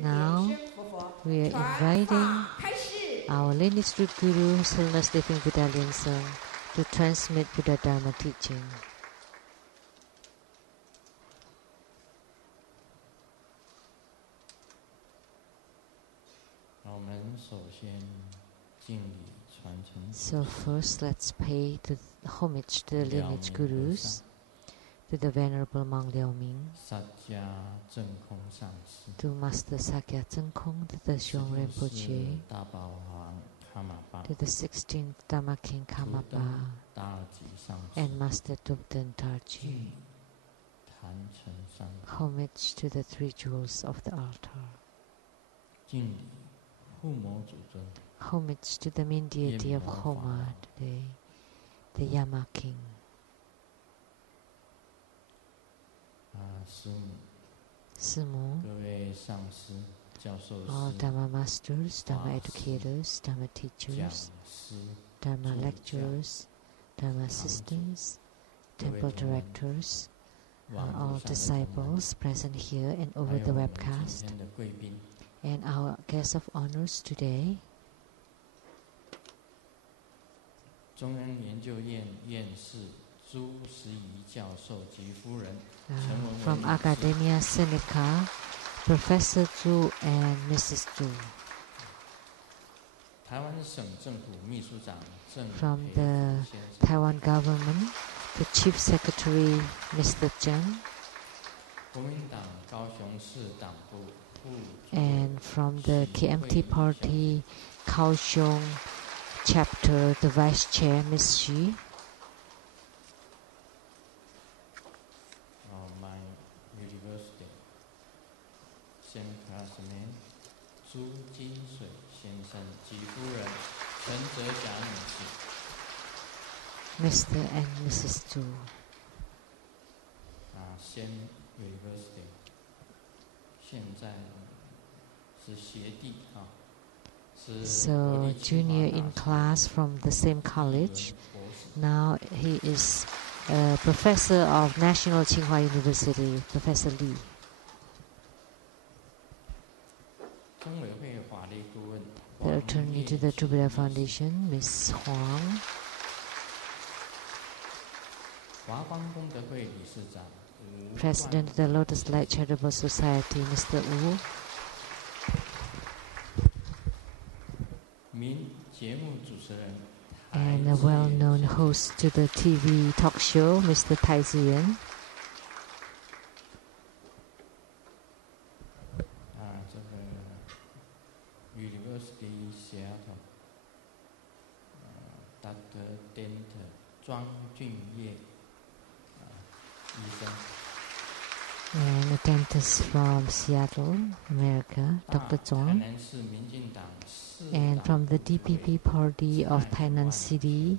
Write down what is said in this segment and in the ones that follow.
Now we are inviting our lineage root Guru, His Holiness Living Buddha莲生, to transmit Buddha Dharma teaching. So first, let's pay homage to the lineage gurus, to the Venerable Monk Liao Ming, to Master Sakya Tsang, to the Sheng Rinpoche, to the 16th Dharma King Karmapa, and Master Tubden Tarji. Homage to the three jewels of the altar. Homage to the main deity of Homa today, the Yama King. Simu, all Dharma masters, Dharma educators, Dharma teachers, Dharma lecturers, Dharma assistants, temple directors, all disciples present here and over the webcast, and our guest of honors today, from Academia Sinica, Professor Zhu and Mrs. Zhu. From the Taiwan government, the Chief Secretary, Mr. Tsang. And from the KMT Party, Kaohsiung chapter, the Vice Chair, Ms. Xu. My university, same classmate, Zhu Jinsui 先生及夫人陈哲霞女士。Mr. and Mrs. Zhu. Same university. 现在是学弟啊。So junior in class from the same college. Now he is a professor of National Tsinghua University, Professor Li. The attorney to the True Buddha Foundation, Ms. Huang. President of the Lotus Light Charitable Society, Mr. Wu. And a well-known host to the TV talk show, Mr. Tai Ziyan. University Seattle, Dr. Denter Zhuang Junye, and a dentist from Seattle, America, Dr. Tsang. And from the DPP party of Tainan City,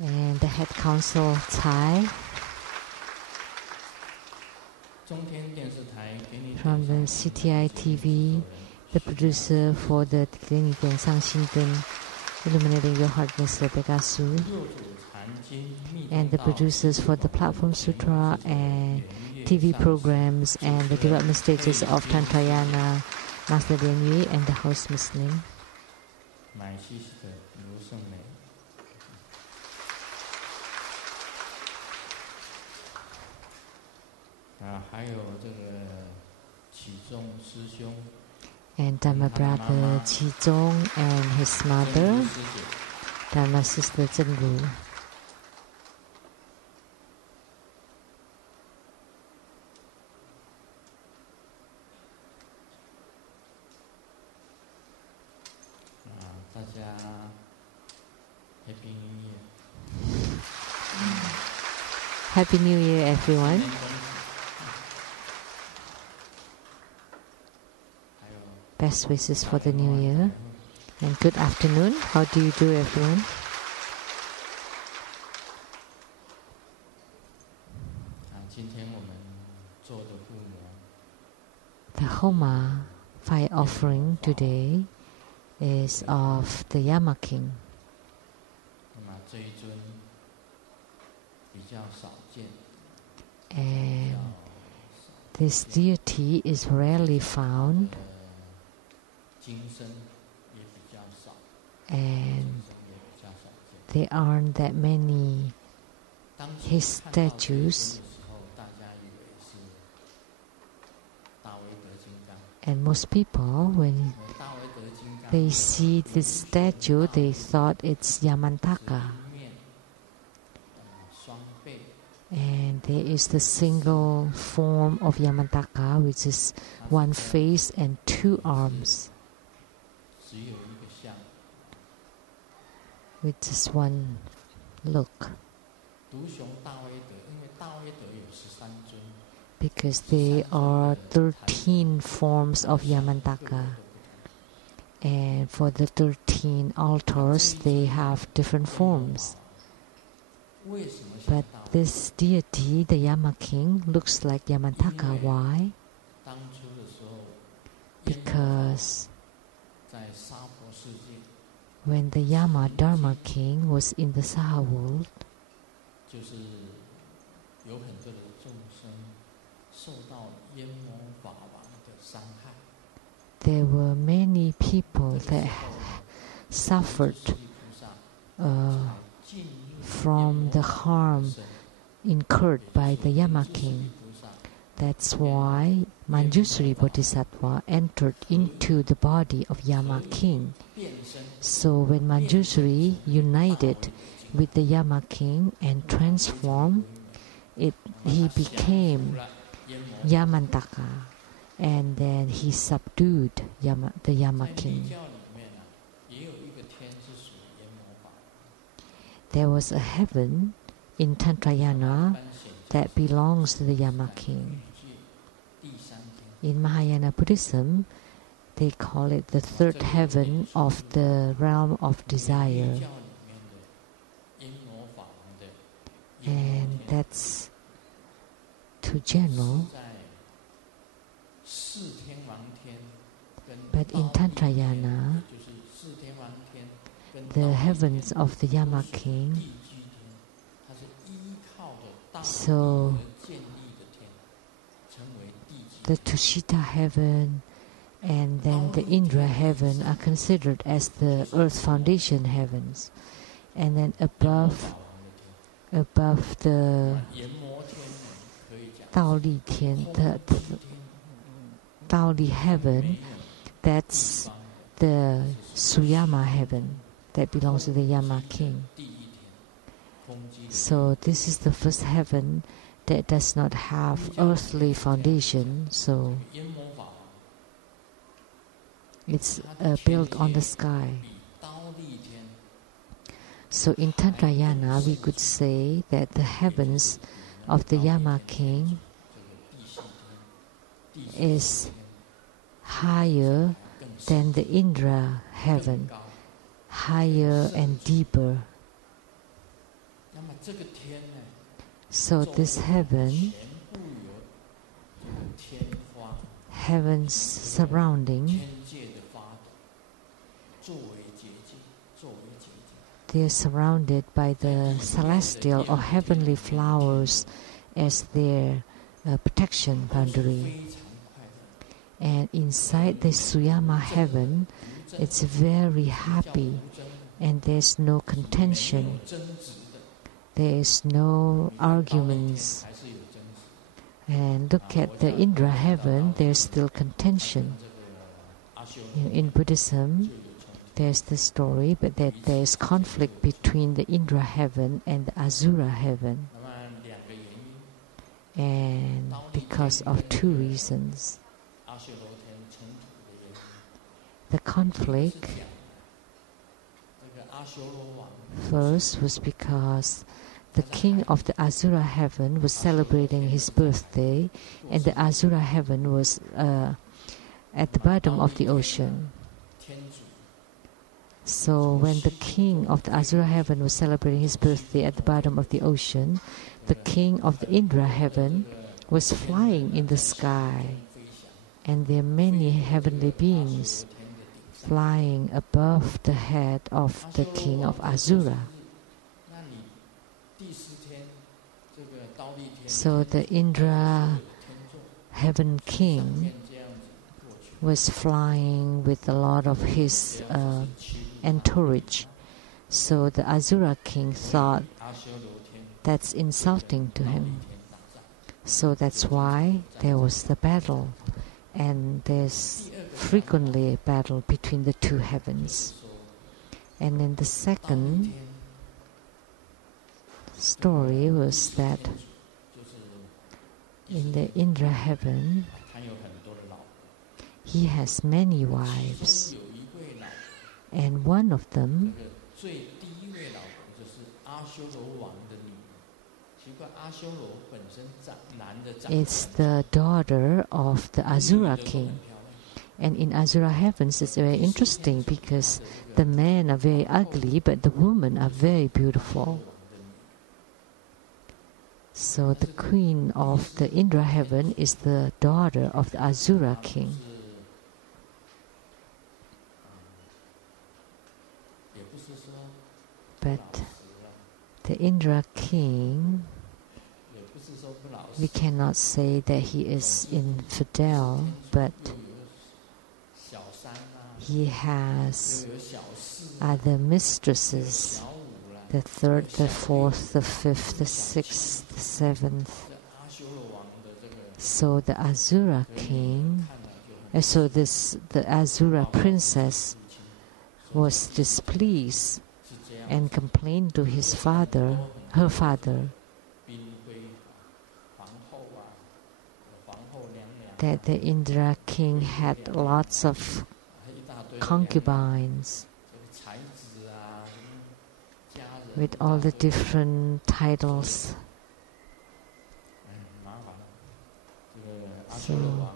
and the head counsel Tsai. From the CTI TV, the producer for the 给你点上心灯 Illuminating Your Heart, Ms. Rebecca Su, and the producers for the Platform Sutra and TV programs and the development stages of Tantrayana, Master Lian Yui, and the host Ms. Ling. My sister Liu Shengmei. And Dharma brother Qizong and his mother, Dharma sister Zhenggu. Happy New Year. Happy New Year, everyone. Best wishes for the new year. And good afternoon. How do you do, everyone? The Homa fire offering today is of the Yama King. And This deity is rarely found, and there aren't that many his statues. And most people, when they see this statue, they thought it's Yamantaka. And there is the single form of Yamantaka, which is one face and two arms, with just one look. Because there are 13 forms of Yamantaka. And for the 13 altars, they have different forms. But this deity, the Yama King, looks like Yamantaka. Why? Because when the Yama Dharma King was in the Saha world, there were many people that suffered from the harm incurred by the Yama King. That's why Manjusri Bodhisattva entered into the body of Yama King. So when Manjusri united with the Yama King and transformed, he became Yamantaka, and then he subdued the Yama King. There was a heaven in Tantrayana that belongs to the Yama King. In Mahayana Buddhism, they call it the third heaven of the realm of desire. And that's too general. But in Tantrayana, the heavens of the Yama King, so the Tushita heaven and then the Indra heaven are considered as the earth foundation heavens. And then above the Daoli Tian, the Daoli heaven, that's the Suyama heaven that belongs to the Yama King. So this is the first heaven that does not have earthly foundation, so it's built on the sky. So in Tantrayana, we could say that the heavens of the Yama King is higher than the Indra heaven, higher and deeper. So this heavens surrounding, they are surrounded by the celestial or heavenly flowers as their protection boundary. And inside the Suyama heaven, it's very happy, and there's no contention. There is no arguments. And look at the Indra heaven, there's still contention. In Buddhism, there's the story, but that there's conflict between the Indra heaven and the Asura heaven. And because of two reasons. The conflict first was because the king of the Asura heaven was celebrating his birthday, and the Asura heaven was at the bottom of the ocean. So when the king of the Asura heaven was celebrating his birthday at the bottom of the ocean, the king of the Indra heaven was flying in the sky, and there are many heavenly beings flying above the head of the king of Asura. So the Indra heaven king was flying with a lot of his entourage. So the Asura king thought that's insulting to him. So that's why there was the battle. And there's frequently a battle between the two heavens. And then the second story was that in the Indra heaven, he has many wives. And one of them is the daughter of the Asura king. And in Asura heavens, it's very interesting because the men are very ugly, but the women are very beautiful. So the queen of the Indra heaven is the daughter of the Asura king. But the Indra king, we cannot say that he is infidel, but he has other mistresses, the third, the fourth, the fifth, the sixth, the seventh. So the Asura king, the Asura princess was displeased and complained to her father, that the Indra king had lots of concubines with all the different titles. So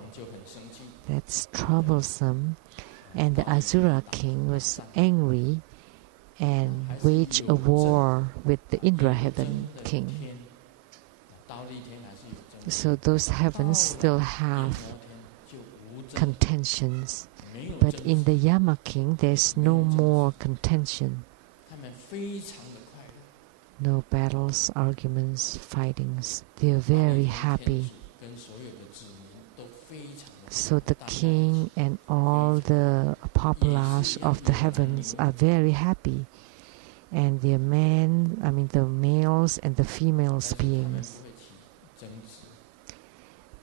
that's troublesome. And the Asura king was angry and waged a war with the Indra heaven king. So those heavens still have contentions. But in the Yama king, there's no more contention. No battles, arguments, fightings. They are very happy. So the king and all the populace of the heavens are very happy. And the males and the females beings.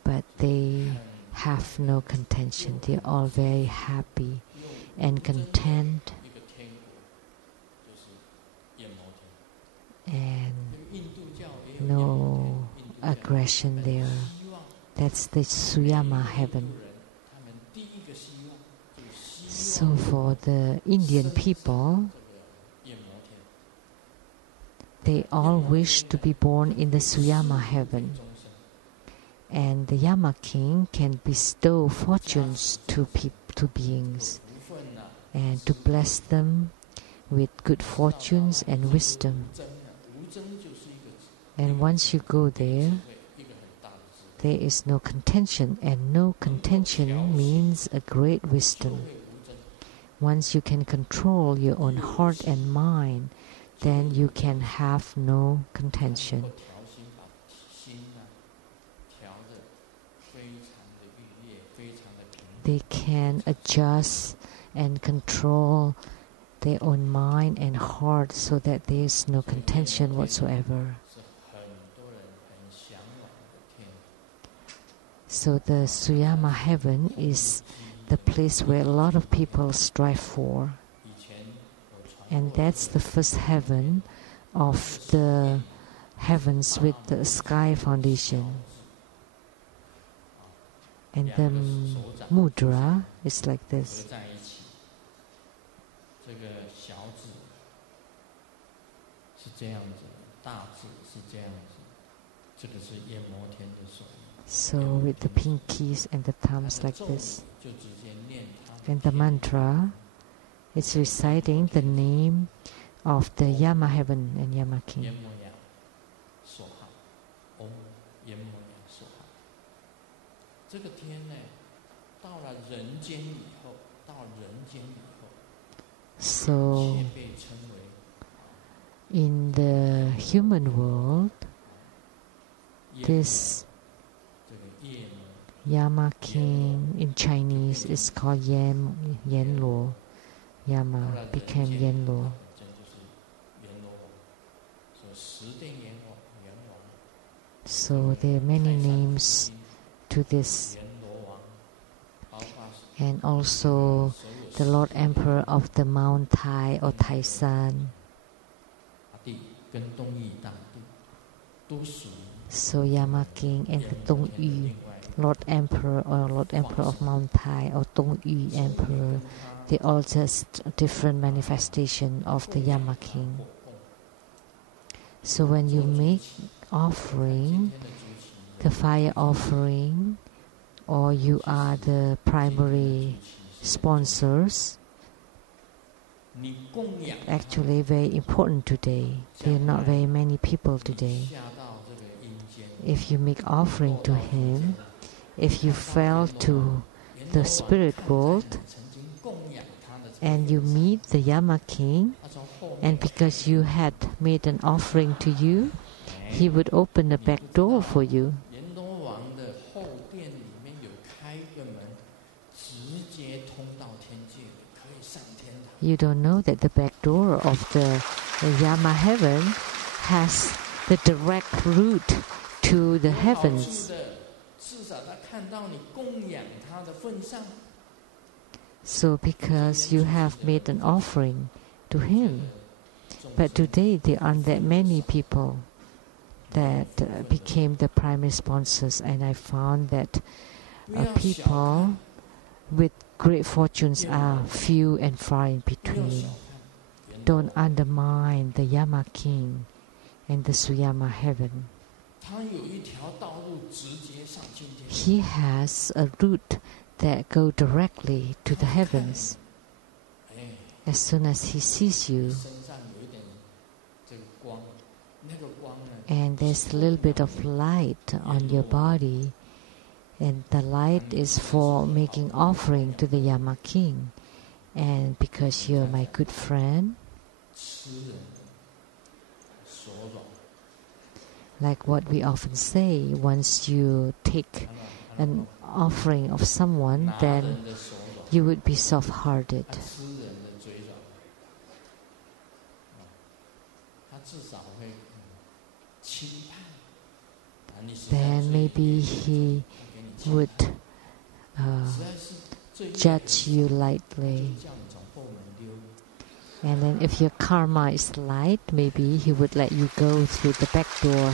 But they have no contention. They are all very happy and content. And no aggression there. That's the Suyama heaven. So for the Indian people, they all wish to be born in the Suyama heaven. And the Yama king can bestow fortunes to beings and to bless them with good fortunes and wisdom. And once you go there, there is no contention, and no contention means a great wisdom. Once you can control your own heart and mind, then you can have no contention. They can adjust and control their own mind and heart so that there is no contention whatsoever. So the Suyama heaven is the place where a lot of people strive for. And that's the first heaven of the heavens with the sky foundation. And the mudra is like this. So with the pinkies and the thumbs like this. And the mantra is reciting the name of the Yama heaven and Yama king. So in the human world, this Yama king in Chinese is called Yan-luo. Yama became Yan-luo. So there are many names to this. And also the Lord Emperor of the Mount Tai or Taisan. So Yama King and the Dong-yu, Lord Emperor or Lord Emperor of Mount Tai or Dong-yu Emperor, they all just different manifestation of the Yama King. So when you make offering, the fire offering, or you are the primary sponsors, actually very important today. There are not very many people today. If you make offering to him, if you fell to the spirit world and you meet the Yama King, and because you had made an offering to you, he would open the back door for you. You don't know that the back door of the Yama heaven has the direct route to the heavens. So because you have made an offering to him, but today there aren't that many people that became the primary sponsors, and I found that people with great fortunes are few and far in between. Don't undermine the Yama King and the Suyama heaven. He has a route that goes directly to the heavens. As soon as he sees you, and there's a little bit of light on your body, and the light is for making offering to the Yama King. And because you're my good friend, like what we often say, once you take an offering of someone, then you would be soft-hearted. Then maybe he would judge you lightly. And then if your karma is light, maybe he would let you go through the back door.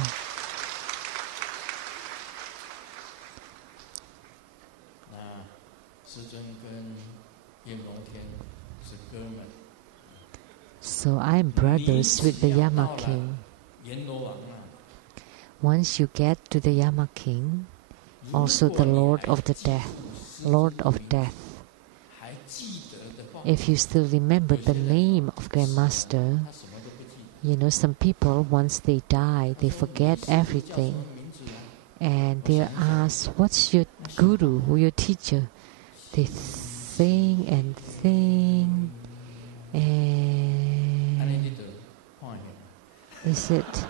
So I'm brothers with the Yama King. Once you get to the Yama King, also the Lord of the Death, Lord of Death, if you still remember the name of Grandmaster, you know, some people, once they die, they forget everything. And they're asked, what's your guru, or your teacher? They think and think, and is it...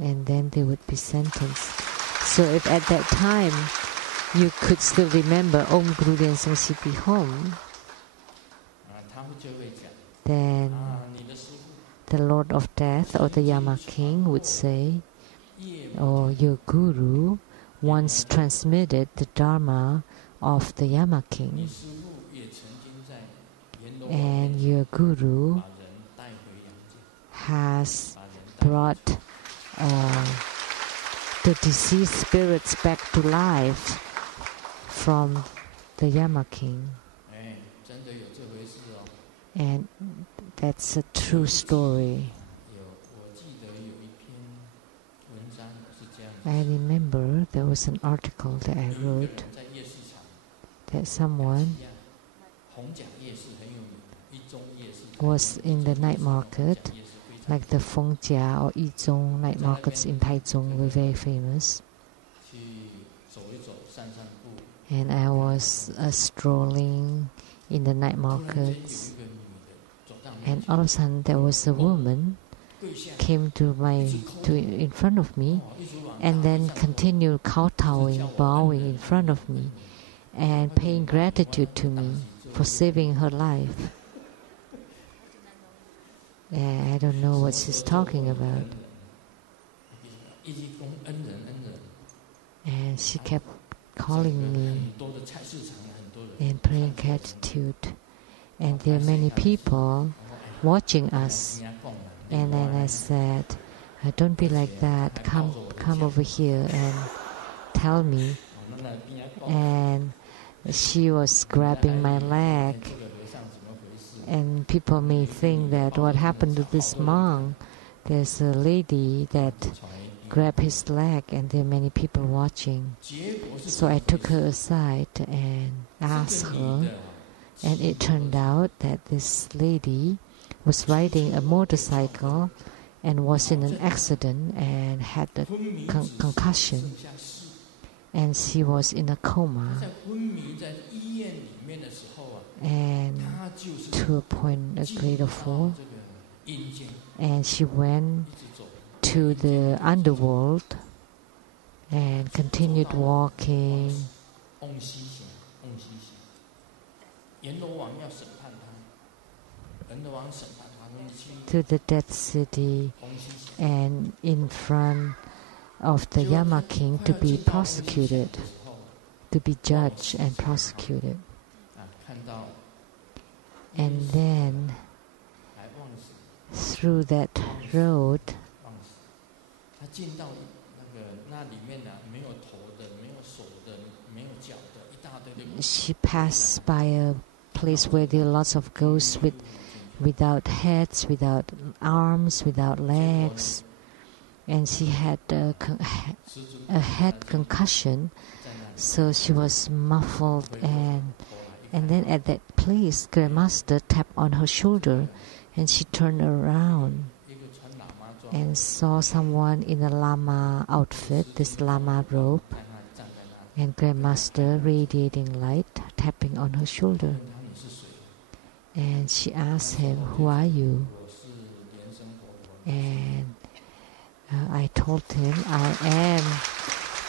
and then they would be sentenced. So if at that time you could still remember Om Guru Lienseng Siddhi Home, then the Lord of Death or the Yama King would say, oh, your Guru once transmitted the Dharma of the Yama King, and your Guru has brought the deceased spirits back to life from the Yama King. And that's a true story. I remember there was an article that I wrote that someone was in the night market, like the Fengjia or Yizhong night markets in Taichung were very famous. And I was strolling in the night markets, And all of a sudden there was a woman came in front of me, and then continued kowtowing, bowing in front of me, and paying gratitude to me for saving her life. I don't know what she's talking about. And she kept calling me and praying gratitude. And there are many people watching us. And then I said, don't be like that. Come over here and tell me. And she was grabbing my leg. And people may think that what happened to this monk? There's a lady that grabbed his leg, and there are many people watching. So I took her aside and asked her. And it turned out that this lady was riding a motorcycle and was in an accident and had a concussion. And she was in a coma. And to a point, a grade of 4. And she went to the underworld and continued walking. To the death city and in front of the Yama king to be prosecuted, to be judged and prosecuted. And then through that road, she passed by a place where there are lots of ghosts without heads, without arms, without legs, and she had a head concussion, so she was muffled. And then at that place, Grandmaster tapped on her shoulder, and she turned around and saw someone in a Lama outfit, this Lama robe, and Grandmaster, radiating light, tapping on her shoulder. And she asked him, "Who are you?" And I told him, "I am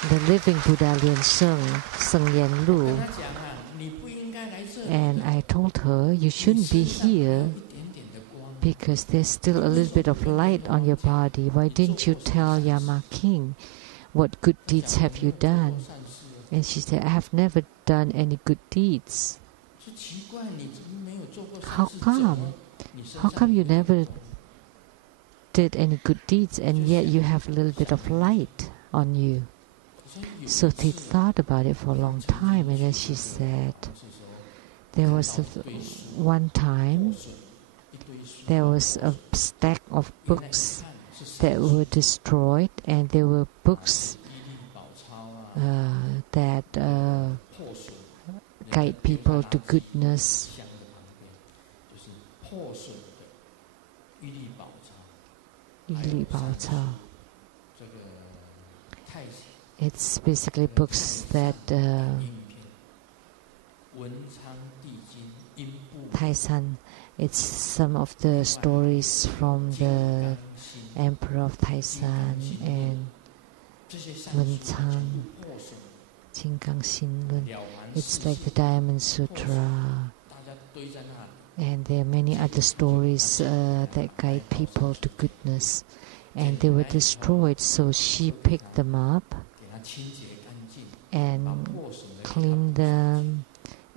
the living Buddha Sheng-yen. And I told her, "You shouldn't be here because there's still a little bit of light on your body. Why didn't you tell Yama King what good deeds have you done?" And she said, "I have never done any good deeds." How come? How come you never did any good deeds and yet you have a little bit of light on you? So he thought about it for a long time, and then she said, there was one time there was a stack of books that were destroyed, and there were books that guide people to goodness. It's basically books that Taiwan. It's some of the stories from the Emperor of Taiwan and Tsang, it's like the Diamond Sutra. And there are many other stories that guide people to goodness. And they were destroyed, so she picked them up and cleaned them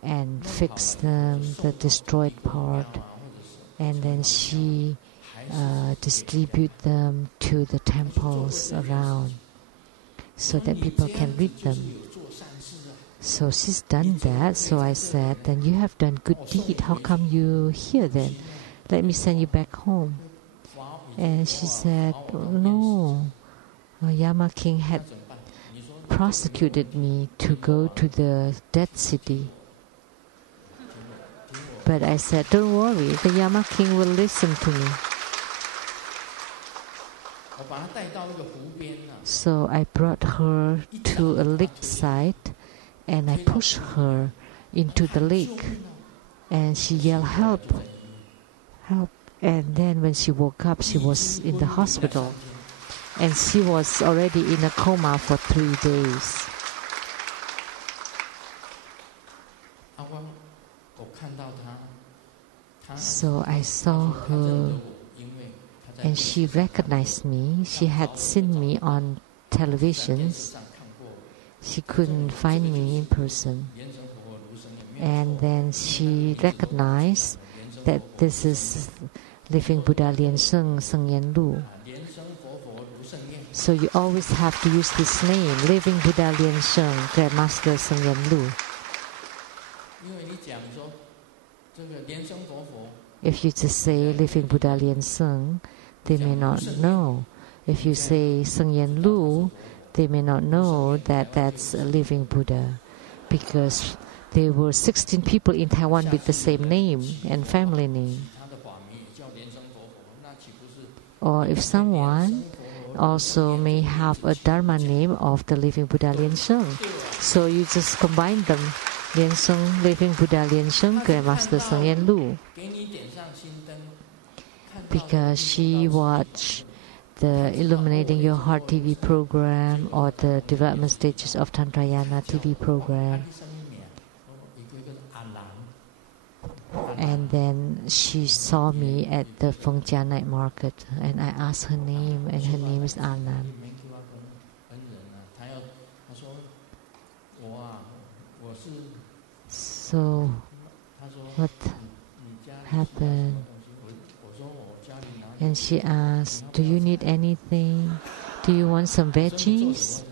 and fixed them, the destroyed part. And then she distributed them to the temples around so that people can read them. So she's done that. So I said, "Then you have done good deed. How come you here then? Let me send you back home." And she said, "No, Yama King had prosecuted me to go to the dead city." But I said, "Don't worry, the Yama King will listen to me." So I brought her to a lake side, and I pushed her into the lake, and she yelled, "Help! Help!" And then when she woke up, she was in the hospital. And she was already in a coma for 3 days. So I saw her, and she recognized me. She had seen me on television. She couldn't find me in person. And then she recognized that this is Living Buddha Sheng-yen Sheng-yen. So you always have to use this name, Living Buddha Sheng, Grandmaster Sheng-yen. If you just say Living Buddha Sheng, they may not know. If you say Sheng-yen, they may not know that that's a living Buddha, because there were 16 people in Taiwan with the same name and family name. Or if someone also may have a Dharma name of the Living Buddha Sheng, so you just combine them. Sheng, Living Buddha Sheng, Grandmaster Sheng-yen. Because she watched the Illuminating Your Heart TV program or the Development Stages of Tantrayana TV program. And then she saw me at the Fengjia night market, and I asked her name, and her name is Anand. So, what happened? And she asked, do you need anything? Do you want some veggies?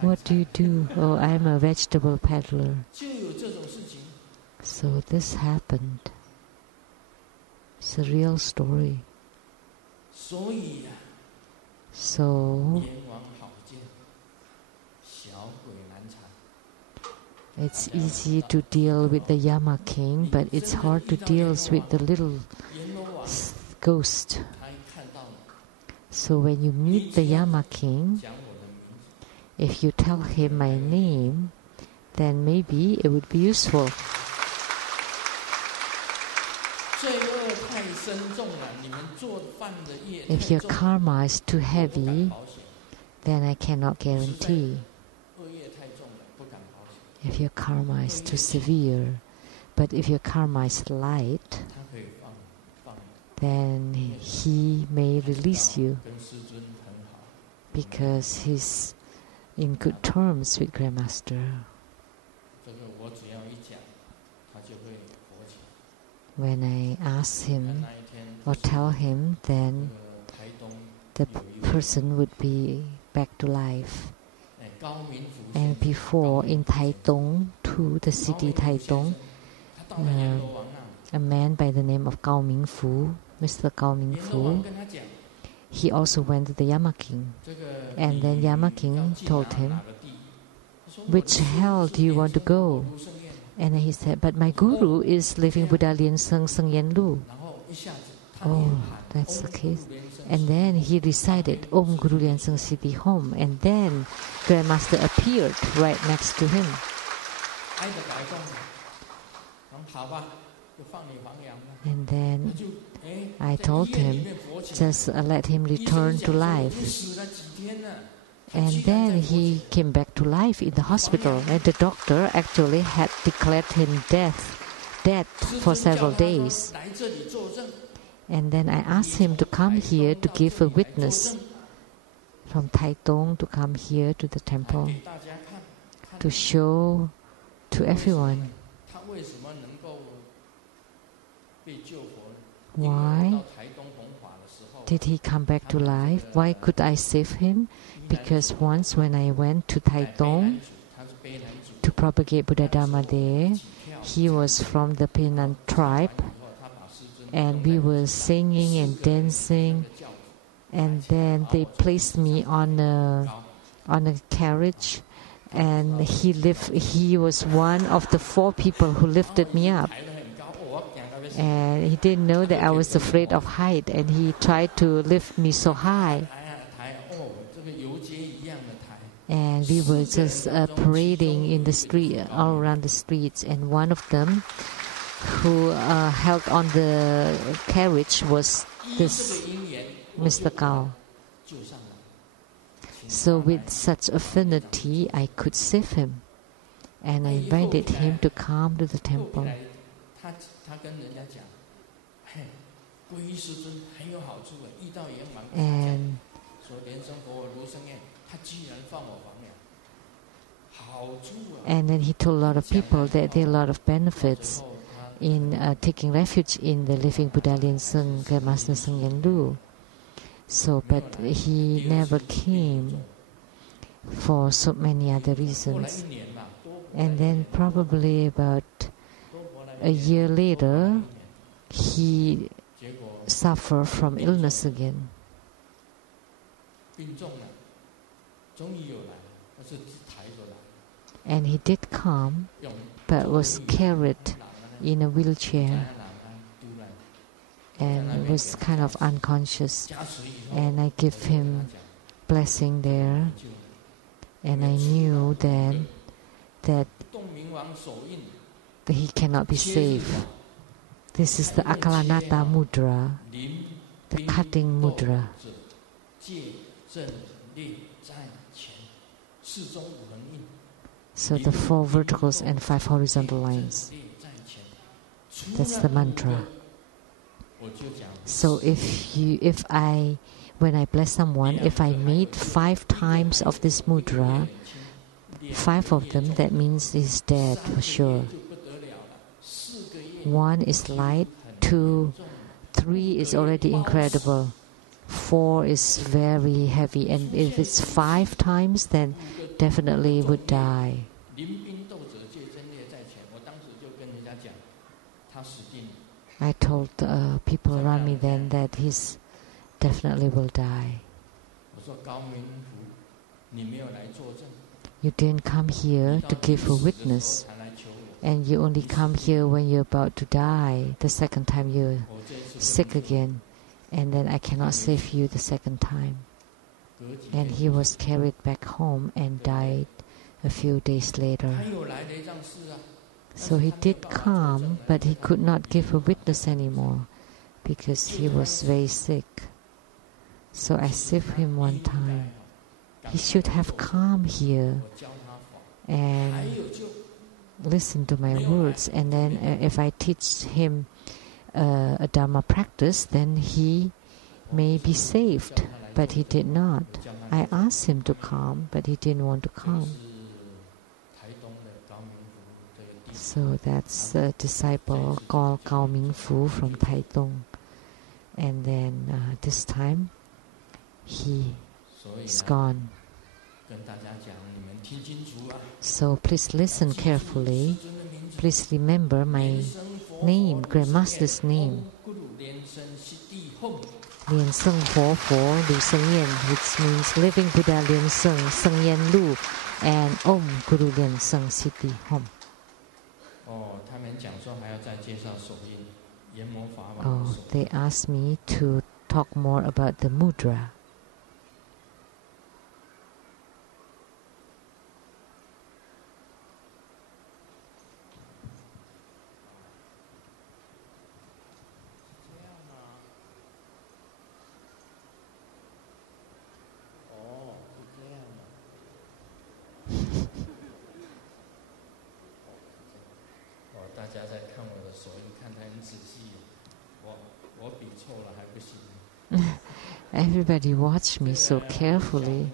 What do you do? Oh, I'm a vegetable peddler. So this happened. It's a real story. So it's easy to deal with the Yama King, but it's hard to deal with the little ghost. So when you meet the Yama King, if you tell him my name, then maybe it would be useful. If your karma is too heavy, then I cannot guarantee. If your karma is too severe, but if your karma is light, then he may release you because he's in good terms with Grandmaster. When I ask him or tell him, then the person would be back to life. And before in Taitung, to the city Taitung, a man by the name of Gao Mingfu, Mr. Gao Mingfu, he also went to the Yama King. And then Yama King told him, which hell do you want to go? And he said, but my guru is Living Buddha Sheng-yen. Oh, that's the case. And then he recited Om Guru Lien Seng Siddhi Home, and then Grandmaster appeared right next to him. And then I told him, just let him return to life. And then he came back to life in the hospital, and the doctor actually had declared him dead for several days. And then I asked him to come here to give a witness from Taitung, to come here to the temple to show to everyone why did he come back to life? Why could I save him? Because once when I went to Taitung to propagate Buddha Dharma there, he was from the Penan tribe, and we were singing and dancing, and then they placed me on a carriage, and he was one of the 4 people who lifted me up. And he didn't know that I was afraid of height, and he tried to lift me so high. And we were just parading in the street, all around the streets. And one of them, who held on the carriage, was this Mr. Gao. So with such affinity, I could save him. And I invited him to come to the temple. And then he told a lot of people that there are a lot of benefits in taking refuge in the living Buddha莲生, Grandmaster Sheng-yen. So, but he never came for so many other reasons. And then probably about a year later, he suffered from illness again. And he did come, but was carried in a wheelchair and was kind of unconscious. And I gave him blessing there. And I knew then that he cannot be saved. This is the Akalanata Mudra, the cutting mudra. So the 4 verticals and 5 horizontal lines. That's the mantra. So when I bless someone, if I meet 5 times of this mudra, 5 of them, that means he's dead for sure. 1 is light, 2, 3 is already incredible, 4 is very heavy, and if it's 5 times, then definitely would die. I told people around me then that he's definitely will die. You didn't come here to give a witness, and you only come here when you're about to die. The second time you're sick again, and then I cannot save you the second time. And he was carried back home and died a few days later. So he did come, but he could not give a witness anymore because he was very sick. So I saved him one time. He should have come here and listened to my words, and then if I teach him a Dharma practice, then he may be saved. But he did not. I asked him to come, but he didn't want to come. So that's a disciple called Gao Mingfu from Taitung. And then this time, he is gone. So please listen carefully. Please remember my name, Grandmaster's name.蓮生活佛, Lu Sheng-yen, which means living Buddha莲生, Sheng-yen Lu, and Om Guru莲生 Siddhi Hom. Oh, they asked me to talk more about the mudra. Everybody watched me so carefully.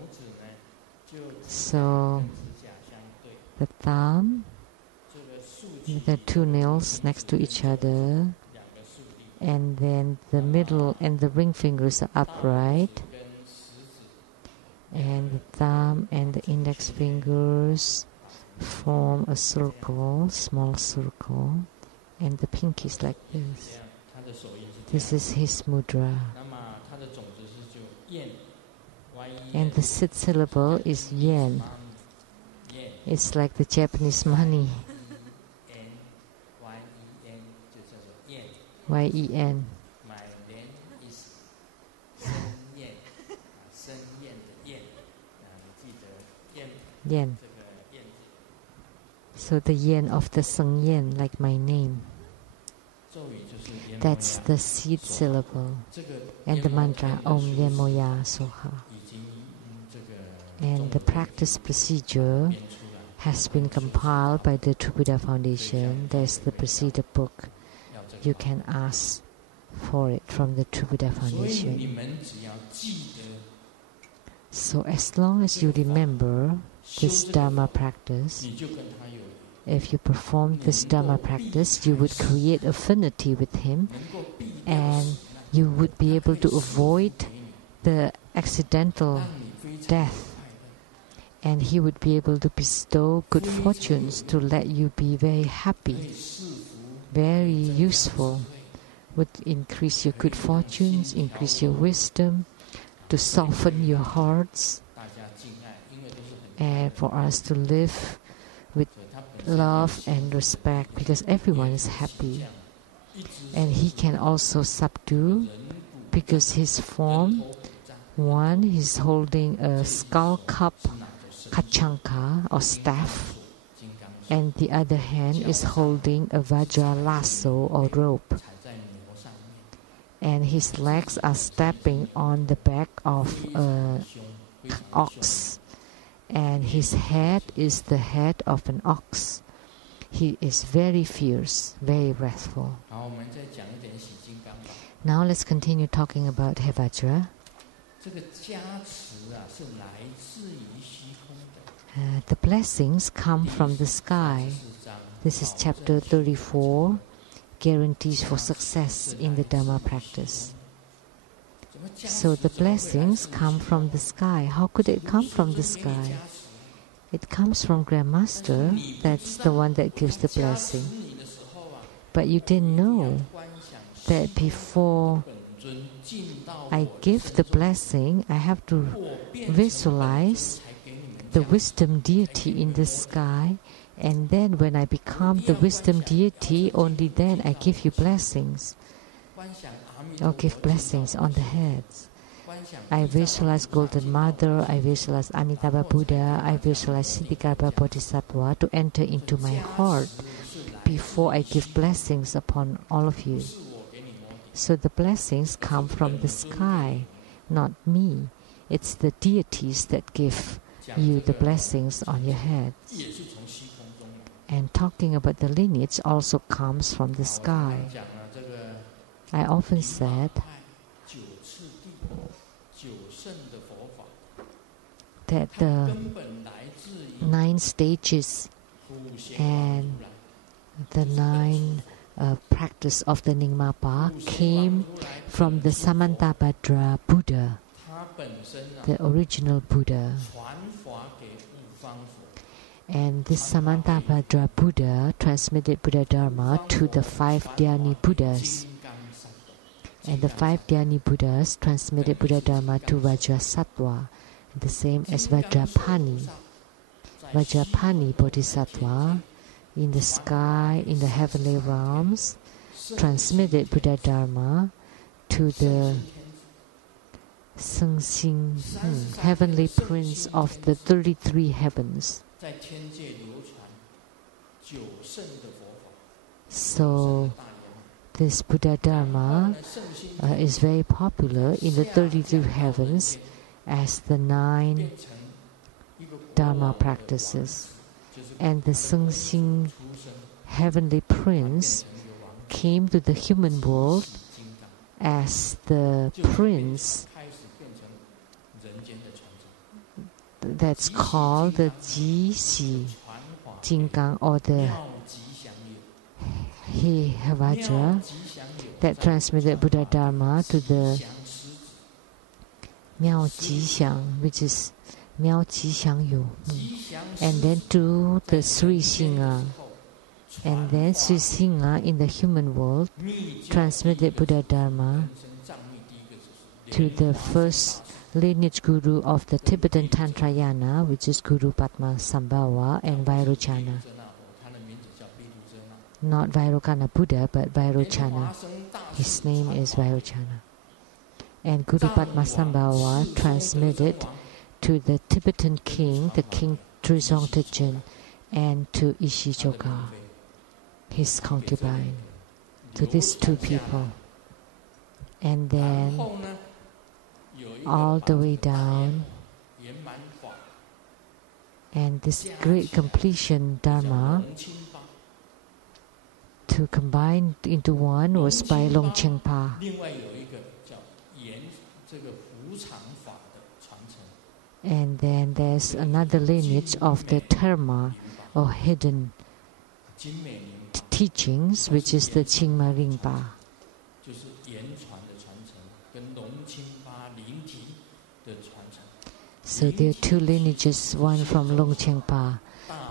So the thumb, the 2 nails next to each other, and then the middle and the ring fingers are upright, and the thumb and the index fingers form a circle, small circle, and the pinky is like this. This is his mudra. And the 6th syllable is yen. It's like the Japanese money. Y-E-N. Yen. So the yen of the Sheng-yen, like my name. That's the seed syllable. And the mantra Om Yemoya Soha. And the practice procedure has been compiled by the True Buddha Foundation. There's the procedure book. You can ask for it from the True Buddha Foundation. So as long as you remember this Dharma practice, if you perform this Dharma practice, you would create affinity with him, and you would be able to avoid the accidental death, and he would be able to bestow good fortunes to let you be very happy, very useful, would increase your good fortunes, increase your wisdom, to soften your hearts, and for us to live with love and respect, because everyone is happy. And he can also subdue, because his form, one, he's holding a skull cup, kachanka or staff, and the other hand is holding a Vajra lasso or rope. And his legs are stepping on the back of an ox, and his head is the head of an ox. He is very fierce, very wrathful. Now let's continue talking about Hevajra. The blessings come from the sky. This is chapter 34. Guarantees for success in the Dharma practice. So the blessings come from the sky. How could it come from the sky? It comes from Grandmaster. That's the one that gives the blessing. But you didn't know that before I give the blessing, I have to visualize the wisdom deity in the sky. And then when I become the wisdom deity, only then I give you blessings. Or give blessings on the heads. I visualize Golden Mother, I visualize Amitabha Buddha, I visualize Siddhikarma Bodhisattva to enter into my heart before I give blessings upon all of you. So the blessings come from the sky, not me. It's the deities that give you the blessings on your heads. And talking about the lineage also comes from the sky. I often said that the 9 stages and the 9 practice of the Nyingmapa came from the Samantabhadra Buddha, the original Buddha. And this Samantabhadra Buddha transmitted Buddha Dharma to the 5 Dhyani Buddhas. And the 5 Dhyani Buddhas transmitted Buddha Dharma to Vajrasattva, the same as Vajrapani. Vajrapani Bodhisattva in the sky, in the heavenly realms, transmitted Buddha Dharma to the Sheng-yen, heavenly prince of the 33 heavens. So this Buddha Dharma is very popular in the 32 heavens as the 9 Dharma practices. And the Sheng-yen heavenly prince came to the human world as the prince that's called the Ji Jingang, or the Hevajra, that transmitted Buddha Dharma to the Miao Jixiang, which is Miao Jixiang Yu, and then to the Sri Singha. And then Sri Singha in the human world transmitted Buddha Dharma to the first lineage guru of the Tibetan Tantrayana, which is Guru Padmasambhava and Vairochana. Not Vairocana Buddha, but Vairochana. His name is Vairochana. And Guru Padmasambhava transmitted to the Tibetan king, the King Trizong Tejin, and to Ishijoga, his concubine. to these two people. And then all the way down, and this great completion Dharma to combine into one was by Longchengpa. And then there's another lineage of the Dharma or hidden teachings, which is the Chingma Ringpa. So there are two lineages, one from Longchengpa,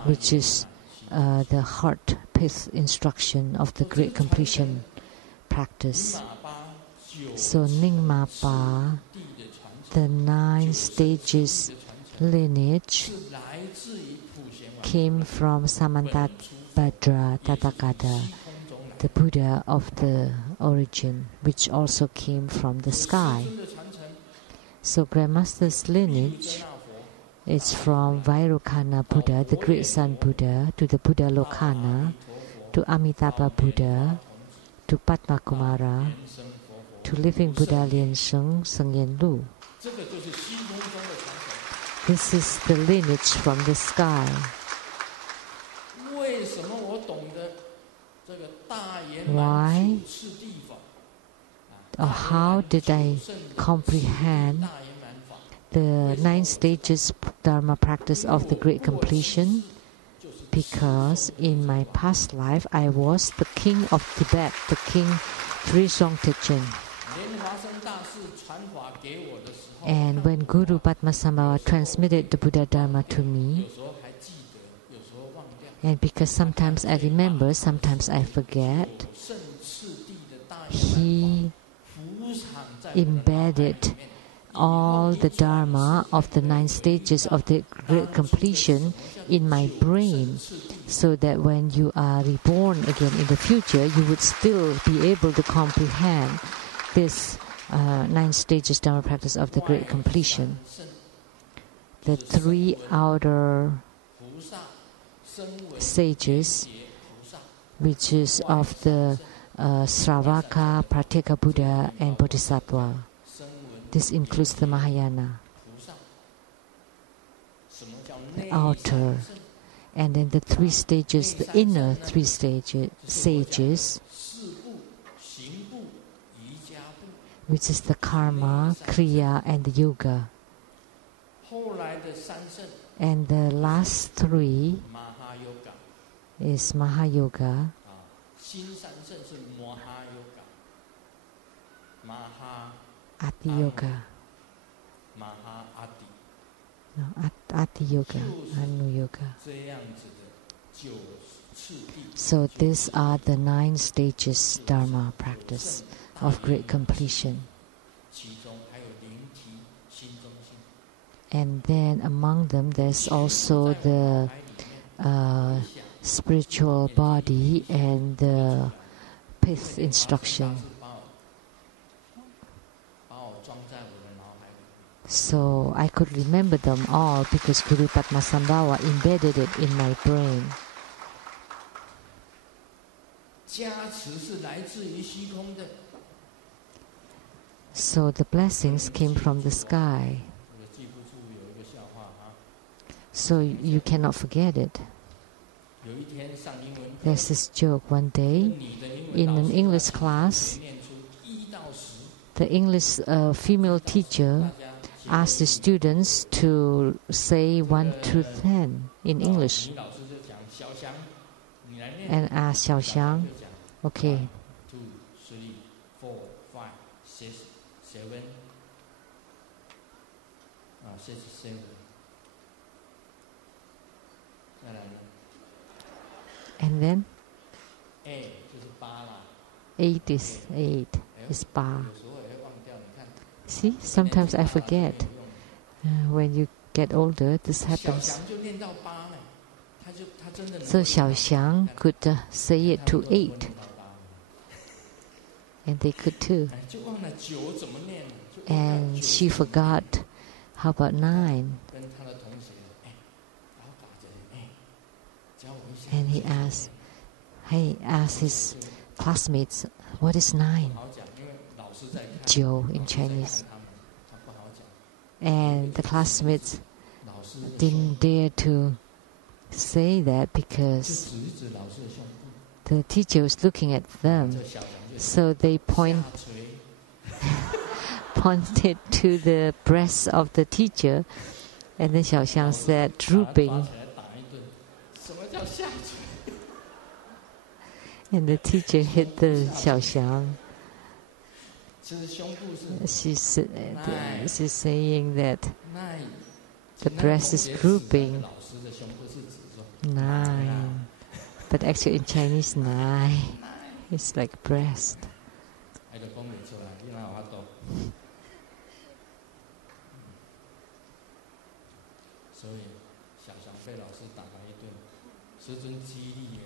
which is the heart pith instruction of the great completion practice. So Nyingma Pa, the 9 stages lineage, came from Samantabhadra Tathagata, the Buddha of the origin, which also came from the sky. So Grandmaster's lineage is from Vairocana Buddha, the great Sun Buddha, to the Buddha Lokana, to Amitabha Buddha, to Padma Kumara, to living Buddha Liansheng, Sheng-yen Lu. This is the lineage from the sky. Why or how did I comprehend the 9 stages Dharma practice of the great completion? Because in my past life I was the king of Tibet, the king Trisong Techen. And when Guru Padmasambhava transmitted the Buddha Dharma to me, and because sometimes I remember, sometimes I forget, he embedded all the Dharma of the 9 stages of the great completion in my brain, so that when you are reborn again in the future, you would still be able to comprehend this 9 stages Dharma practice of the great completion. The 3 outer sages, which is of the Sravaka, Pratyeka Buddha, and Bodhisattva. This includes the Mahayana, the outer, and then the 3 stages, the inner 3 sages, which is the karma, kriya, and the yoga. And the last 3 is Mahayoga, Ati Yoga, Ati Yoga, Anu Yoga. So these are the 9 stages Dharma practice of great completion. And then among them there's also the spiritual body and the pith instruction. So I could remember them all because Guru Padmasambhava embedded it in my brain. So the blessings came from the sky. So you cannot forget it. There's this joke one day in an English class. The English female teacher asked the students to say 1 to 10 in English, and asked Xiaoxiang, okay, 1, 2, 3, 4, 5, 6, 7, 7. And then 8 is bar. See, sometimes I forget. When you get older, this happens. So Xiaoxiang could say it to 8. And they could too. And she forgot. How about 9? And he asked his classmates, what is 9? 9 in Chinese. And the classmates didn't dare to say that because the teacher was looking at them. So they pointed to the breast of the teacher, and then Xiaoxiang said, drooping. And the teacher hit the Xiaoxiang. She's saying that the breast is drooping. 9. But actually in Chinese, 9 is like breast.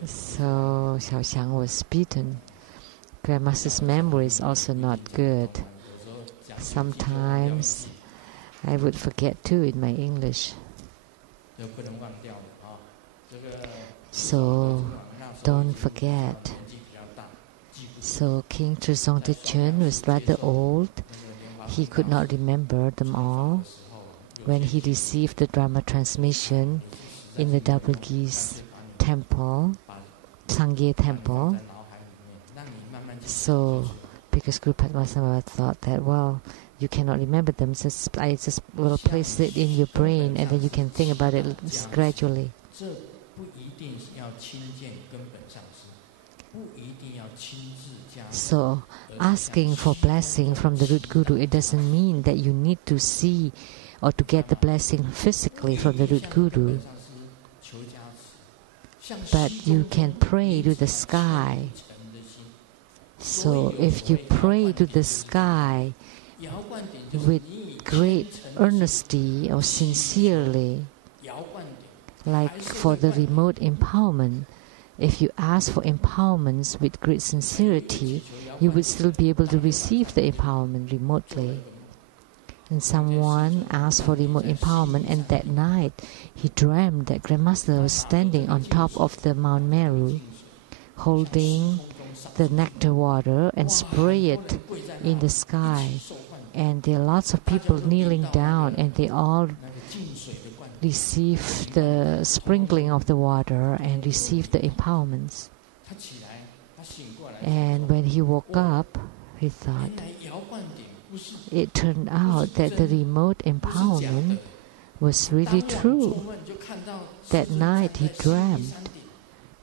So Xiaoxiang was beaten. Grandmaster's memory is also not good. Sometimes I would forget too in my English. So don't forget. So King Trizong Tichen was rather old. He could not remember them all. When he received the Dharma transmission in the Double Geese temple, Tsang temple, so because Guru Padmasambhava thought that, well, you cannot remember them, I just will place it in your brain and then you can think about it gradually. So asking for blessing from the root Guru, it doesn't mean that you need to see or to get the blessing physically from the root Guru. But you can pray to the sky. So if you pray to the sky with great earnesty or sincerely, like for the remote empowerment, if you ask for empowerments with great sincerity, you would still be able to receive the empowerment remotely. And someone asked for remote empowerment, and that night he dreamed that Grandmaster was standing on top of the Mount Meru, holding the nectar water and spray it in the sky. And there are lots of people kneeling down, and they all receive the sprinkling of the water and receive the empowerments. And when he woke up, he thought, it turned out that the remote empowerment was really true. That night he dreamt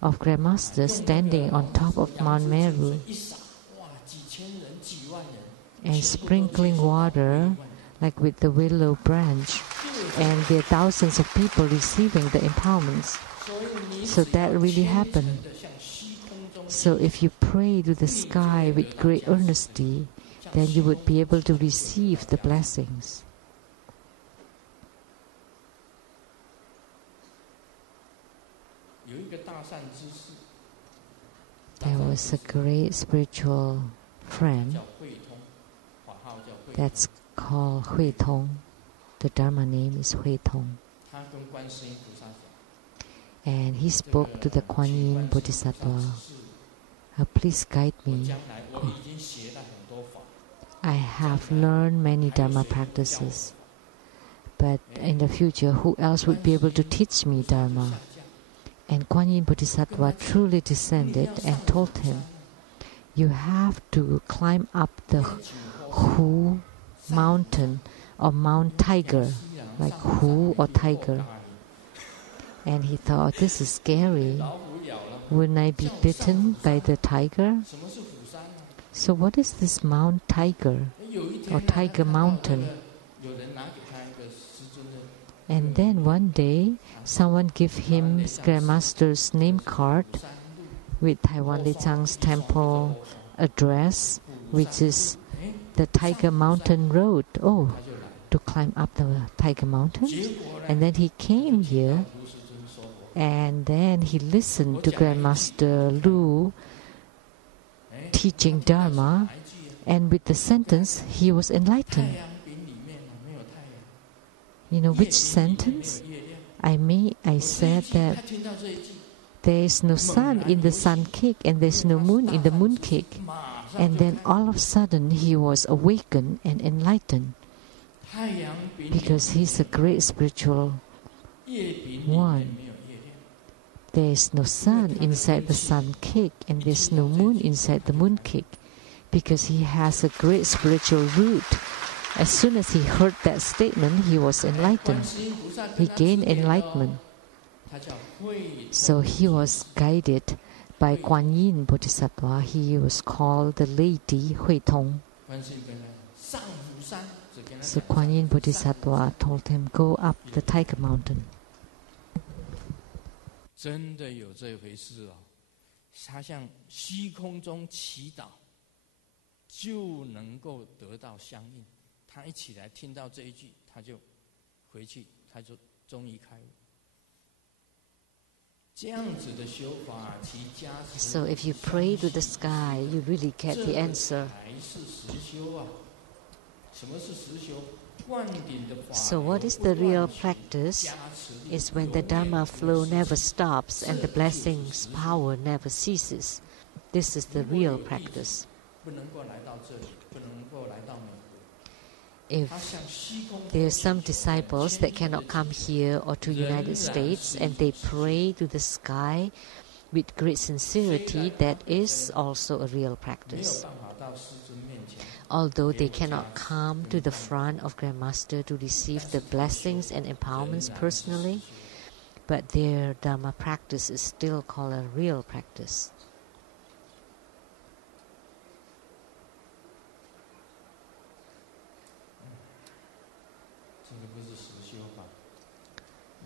of Grandmaster standing on top of Mount Meru and sprinkling water like with the willow branch, and there are thousands of people receiving the empowerments. So that really happened. So if you pray to the sky with great earnesty, then you would be able to receive the blessings. There was a great spiritual friend that's called Hui Tong. The Dharma name is Hui Tong. And he spoke to the Kuan Yin Bodhisattva. Please guide me. I have learned many Dharma practices, but in the future, who else would be able to teach me Dharma? And Kuan Yin Bodhisattva truly descended and told him, you have to climb up the Hu mountain or Mount Tiger, like Hu or Tiger. And he thought, this is scary. Wouldn't I be bitten by the tiger? So what is this Mount Tiger or Tiger Mountain? And then one day, someone gave him Grandmaster's name card with Taiwan Li Chang's temple address, which is the Tiger Mountain Road. Oh, to climb up the Tiger Mountain? And then he came here, and then he listened to Grandmaster Lu teaching Dharma, and with the sentence, he was enlightened. You know which sentence? I said that there is no sun in the sun cake and there's no moon in the moon cake. And then all of a sudden he was awakened and enlightened because he's a great spiritual one. There is no sun inside the sun cake and there's no moon inside the moon cake because he has a great spiritual root. As soon as he heard that statement, he was enlightened. He gained enlightenment. So he was guided by Guan Yin Bodhisattva. He was called the Lady Hui Tong. So Guan Yin Bodhisattva told him, go up the Tiger Mountain. 真的有这回事哦！他向虚空中祈祷，就能够得到相应。他一起来听到这一句，他就回去，他就终于开悟。这样子的修法，其加持。So if you pray to the sky, you really get the answer. 才是实修啊！什么是实修？ So what is the real practice? Is when the Dharma flow never stops and the blessings power never ceases. This is the real practice. If there are some disciples that cannot come here or to United States and they pray to the sky with great sincerity, that is also a real practice. Although they cannot come to the front of Grandmaster to receive the blessings and empowerments personally, but their Dharma practice is still called a real practice.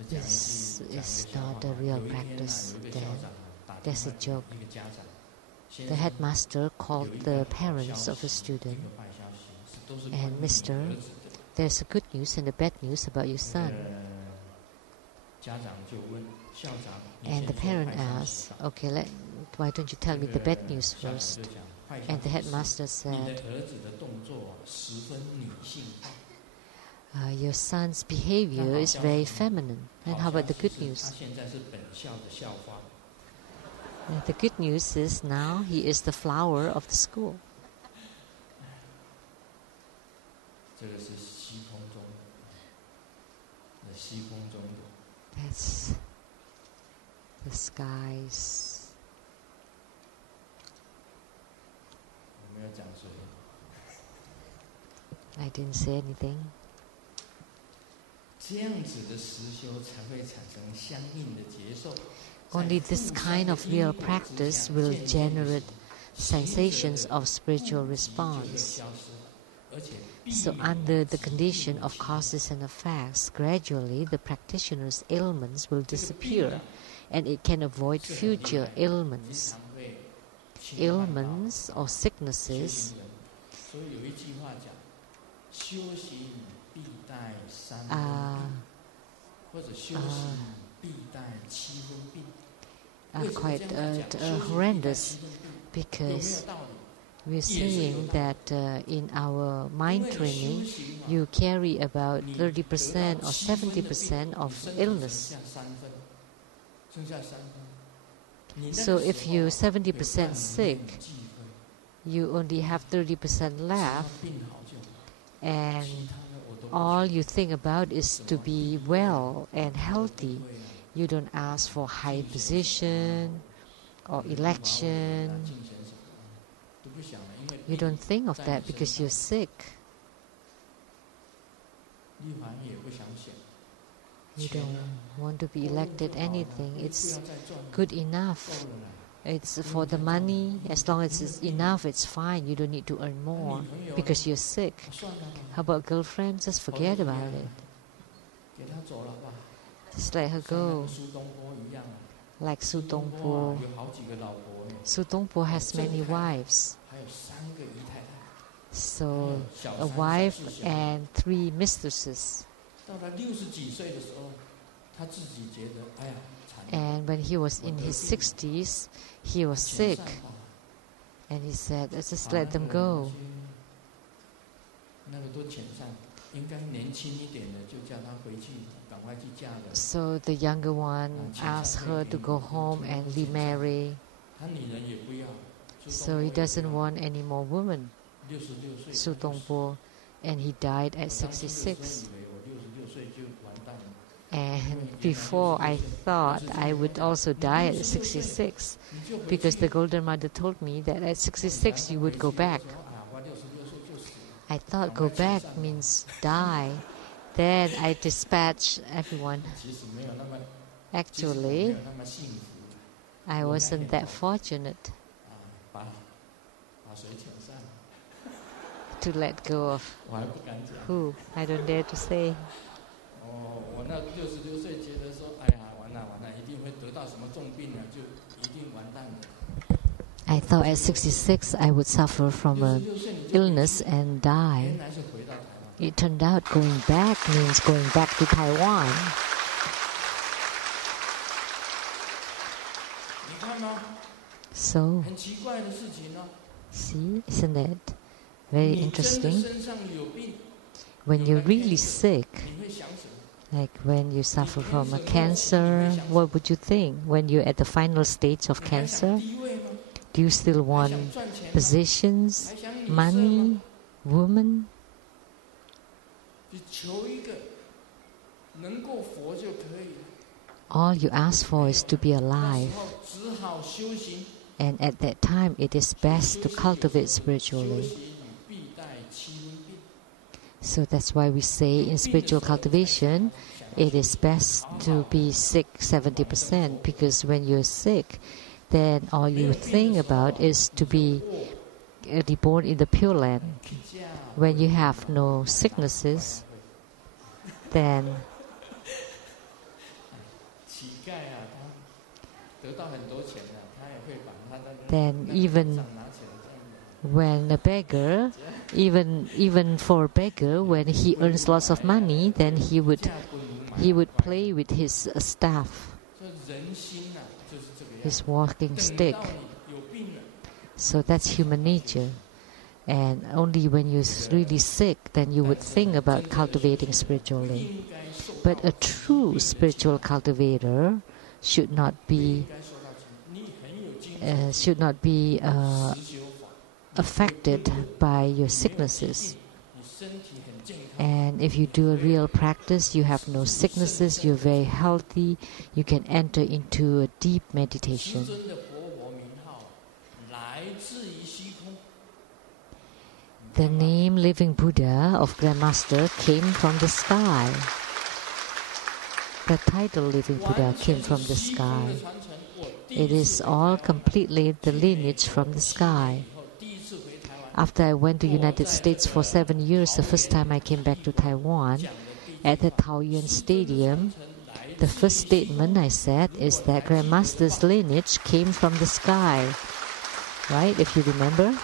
This is not a real practice. There's a joke. The headmaster called the parents of the student and, Mister, there's a good news and a bad news about your son. And the parent asked, okay, why don't you tell me the bad news first? And the headmaster said, your son's behavior is very feminine. And how about the good news? The good news is now he is the flower of the school. That's the skies. I didn't say anything. Only this kind of real practice will generate sensations of spiritual response. So under the condition of causes and effects, gradually the practitioner's ailments will disappear and it can avoid future ailments. Ailments or sicknesses are quite horrendous, because we're saying that in our mind training you carry about 30% or 70% of illness. So if you're 70% sick, you only have 30% left, and all you think about is to be well and healthy. You don't ask for high position or election. You don't think of that because you're sick. You don't want to be elected anything. It's good enough. It's for the money. As long as it's enough, it's fine. You don't need to earn more because you're sick. How about girlfriend? Just forget about it. Just let her go. Like Su Dongpo. Su Dongpo has many wives. So a wife and 3 mistresses. And when he was in his 60s, he was sick. And he said, let's just let them go. So the younger one asked her to go home and remarry. So he doesn't want any more women, Su Tongpo, and he died at 66. And before I thought I would also die at 66, because the Golden Mother told me that at 66 you would go back. I thought go back means die. Then I dispatched everyone. Actually, I wasn't that fortunate to let go of who? I don't dare to say. I thought at 66 I would suffer from an illness and die. It turned out going back means going back to Taiwan. So, see, isn't it very interesting? When you're really sick, like when you suffer from a cancer, what would you think? When you're at the final stage of cancer, do you still want positions, money, women? All you ask for is to be alive. And at that time, it is best to cultivate spiritually. So that's why we say in spiritual cultivation, it is best to be sick 70%, because when you're sick, then all you think about is to be reborn in the Pure Land. When you have no sicknesses, then even when a beggar, even for a beggar, when he earns lots of money, then he would play with his staff, his walking stick. So that's human nature. And only when you're really sick, then you would think about cultivating spiritually. But a true spiritual cultivator should not be affected by your sicknesses. And if you do a real practice, you have no sicknesses, you're very healthy, you can enter into a deep meditation. The name Living Buddha of Grandmaster came from the sky. The title Living Buddha came from the sky. It is all completely the lineage from the sky. After I went to the United States for 7 years, the first time I came back to Taiwan, at the Taoyuan Stadium, the first statement I said is that Grandmaster's lineage came from the sky. Right, if you remember?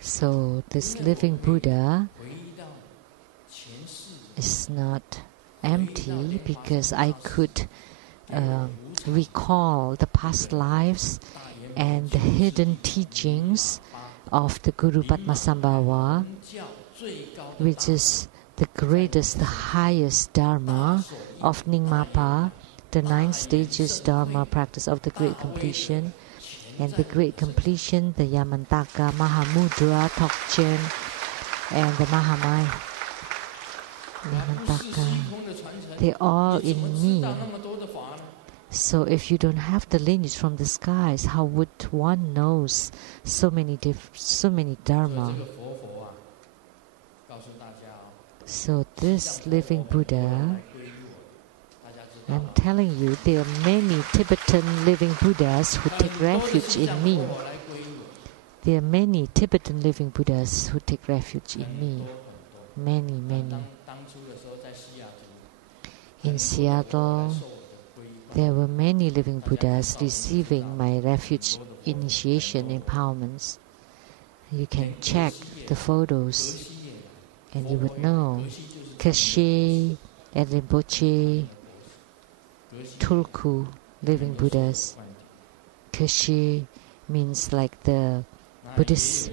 So this living Buddha is not empty, because I could recall the past lives and the hidden teachings of the Guru Padmasambhava, which is the greatest, the highest Dharma of Nyingmapa, the 9 stages Dharma practice of the Great Completion. And the Great Completion, the Yamantaka, Mahamudra, Tokchen, and the Mahamaya, Yamantaka, they're all in me. So if you don't have the lineage from the skies, how would one know so many Dharma? So this living Buddha, I'm telling you, there are many Tibetan living Buddhas who take refuge in me. There are many Tibetan living Buddhas who take refuge in me. Many, many. In Seattle, there were many living Buddhas receiving my refuge initiation empowerments. You can check the photos and you would know. Kashe, Rinpoche, Tulku, living Buddhas. Keshi means like the Buddhist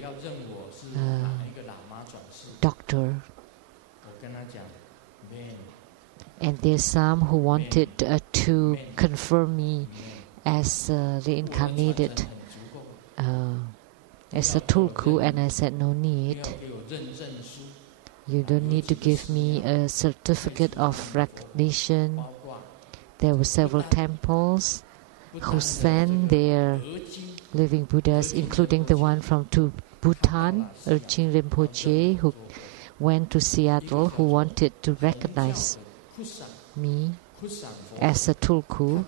doctor. And there's some who wanted to confirm me as reincarnated as a tulku, and I said no need. You don't need to give me a certificate of recognition. There were several temples who sent their living Buddhas, including the one from Bhutan, Urchin Rinpoche, who went to Seattle, who wanted to recognize me as a tulku.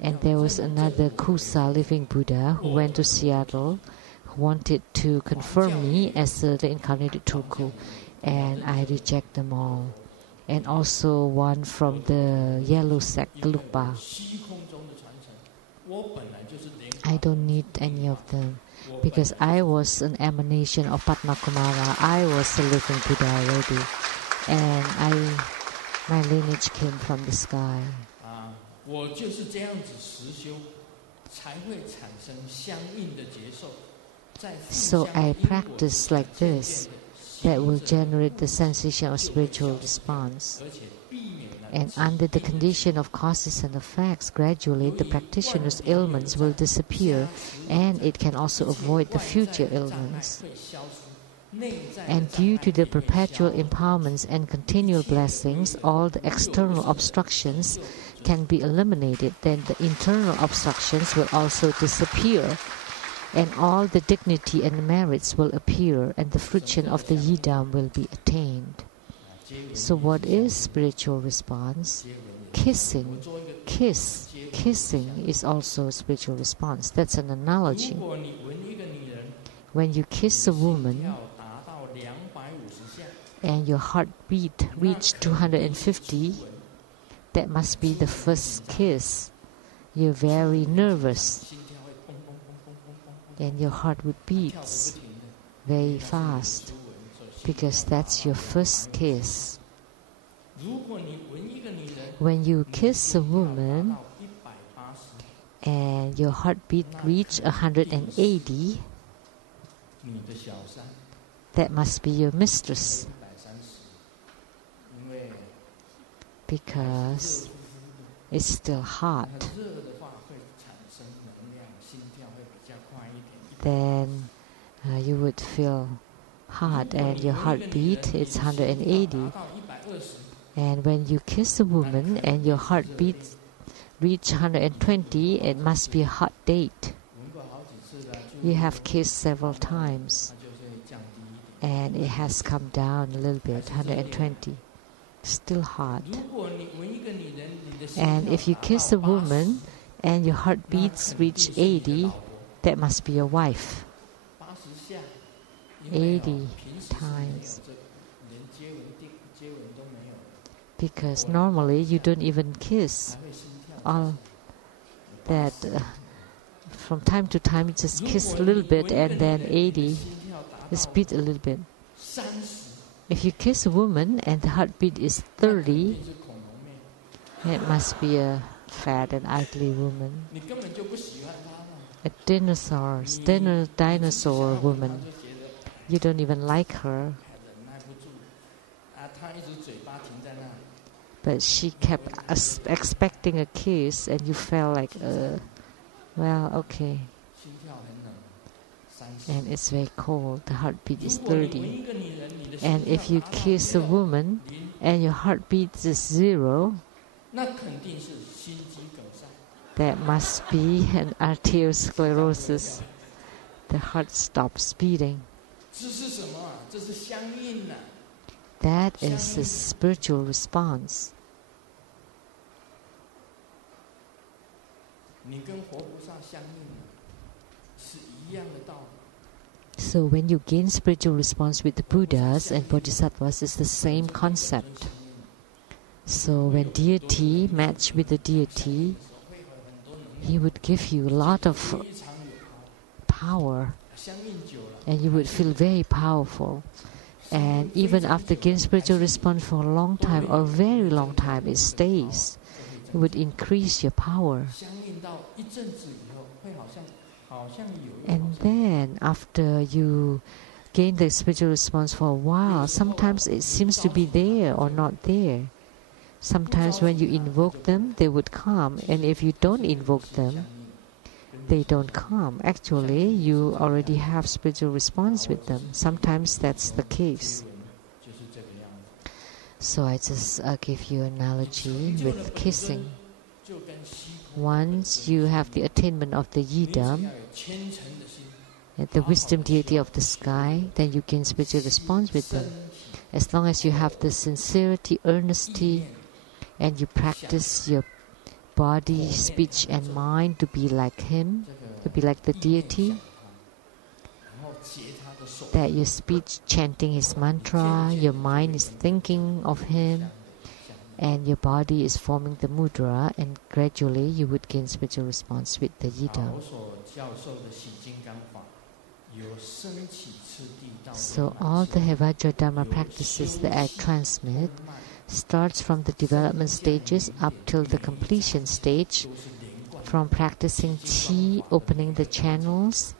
And there was another Kusa living Buddha who went to Seattle, who wanted to confirm me as a reincarnated tulku, and I reject them all. And also one from the yellow sect, Lupa. I don't need any of them, because I was an emanation of Padmakumara. I was a living Buddha already, and my lineage came from the sky. So I practice like this, that will generate the sensation of spiritual response. And under the condition of causes and effects, gradually the practitioner's ailments will disappear, and it can also avoid the future ailments. And due to the perpetual empowerments and continual blessings, all the external obstructions can be eliminated. Then the internal obstructions will also disappear, and all the dignity and merits will appear, and the fruition of the yidam will be attained. So what is spiritual response? Kissing. Kissing is also a spiritual response. That's an analogy. When you kiss a woman and your heartbeat reaches 250, that must be the first kiss. You're very nervous, and your heart would beat very fast, because that's your first kiss. When you kiss a woman and your heartbeat reaches 180, that must be your mistress, because it's still hot. Then you would feel hot, and your heartbeat is 180. And when you kiss a woman and your heartbeat reach 120, it must be a hot date. You have kissed several times, and it has come down a little bit, 120. Still hot. And if you kiss a woman and your heartbeats reach 80, that must be your wife. 80 times. Because normally you don't even kiss. All that from time to time you just kiss a little bit, and then 80, just beat a little bit. If you kiss a woman and the heartbeat is 30, it must be a fat and ugly woman. A dinosaur woman. You don't even like her. But she kept expecting a kiss, and you felt like, well, okay. And it's very cold. The heartbeat is 30. And if you kiss a woman and your heartbeat is 0, that must be an arteriosclerosis. The heart stops beating. That is a spiritual response. So when you gain spiritual response with the Buddhas and Bodhisattvas, it's the same concept. So when deity match with the deity, he would give you a lot of power, and you would feel very powerful. And even after gaining spiritual response for a long time, or a very long time, it stays. It would increase your power. And then after you gain the spiritual response for a while, sometimes it seems to be there or not there. Sometimes when you invoke them, they would come, and if you don't invoke them, they don't come. Actually, you already have spiritual response with them. Sometimes that's the case. So I just give you an analogy with kissing. Once you have the attainment of the Yidam, the wisdom deity of the sky, then you gain spiritual response with them. As long as you have the sincerity, earnesty, and you practice your body, speech, and mind to be like him, to be like the deity, that your speech chanting his mantra, your mind is thinking of him, and your body is forming the mudra, and gradually you would gain spiritual response with the Yidam. So all the Hevajra Dharma practices that I transmit starts from the development stages up till the completion stage, from practicing Qi, opening the channels,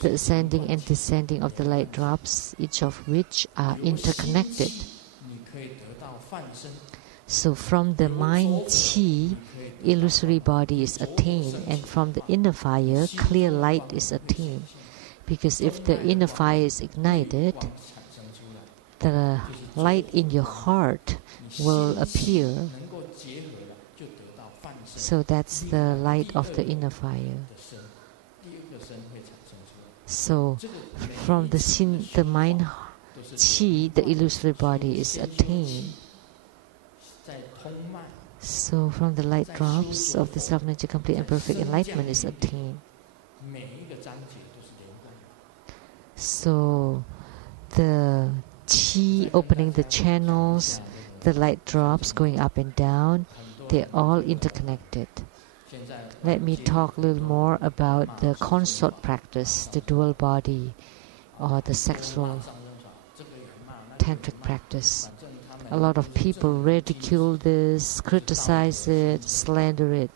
the ascending and descending of the light drops, each of which are interconnected. So from the mind Qi, illusory body is attained, and from the inner fire, clear light is attained. Because if the inner fire is ignited, the light in your heart will appear. So that's the light of the inner fire. So from the mind Qi, the illusory body is attained. So from the light drops of the self-nature, complete and perfect enlightenment is attained. So the Qi opening the channels, the light drops going up and down, they're all interconnected. Let me talk a little more about the consort practice, the dual body, or the sexual tantric practice. A lot of people ridicule this, criticize it, slander it,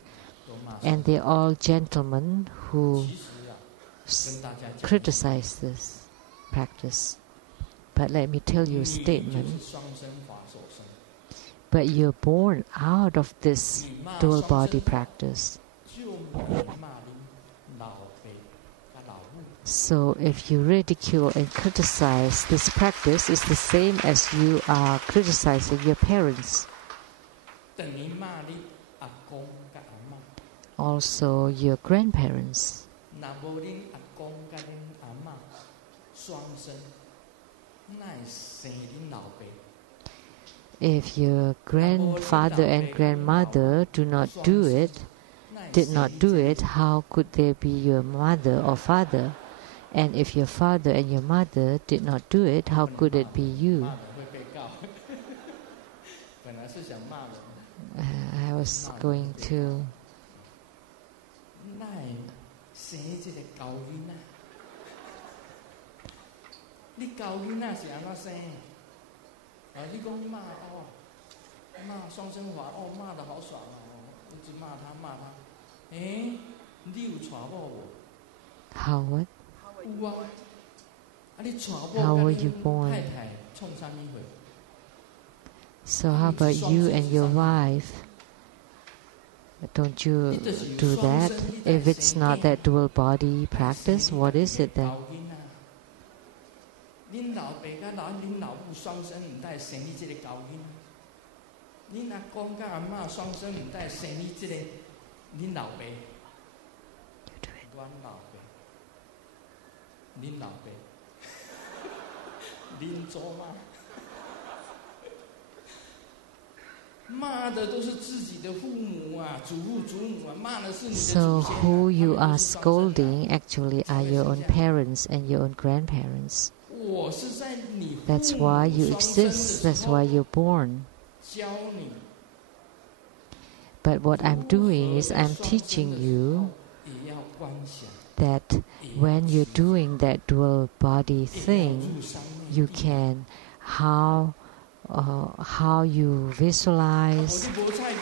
and they're all gentlemen who criticize this practice. But let me tell you a statement. But you're born out of this dual body practice. So if you ridicule and criticize this practice, it's the same as you are criticizing your parents. Also your grandparents. If your grandfather and grandmother did not do it, how could they be your mother or father? And if your father and your mother did not do it, how could it be you? I was going to... How what? How were you born? So how about you and your wife? Don't you do that? If it's not that dual body practice, what is it then? So who you are scolding actually are your own parents and your own grandparents. That's why you exist. That's why you're born. But what I'm doing is I'm teaching you that when you're doing that dual body thing, you can how you visualize,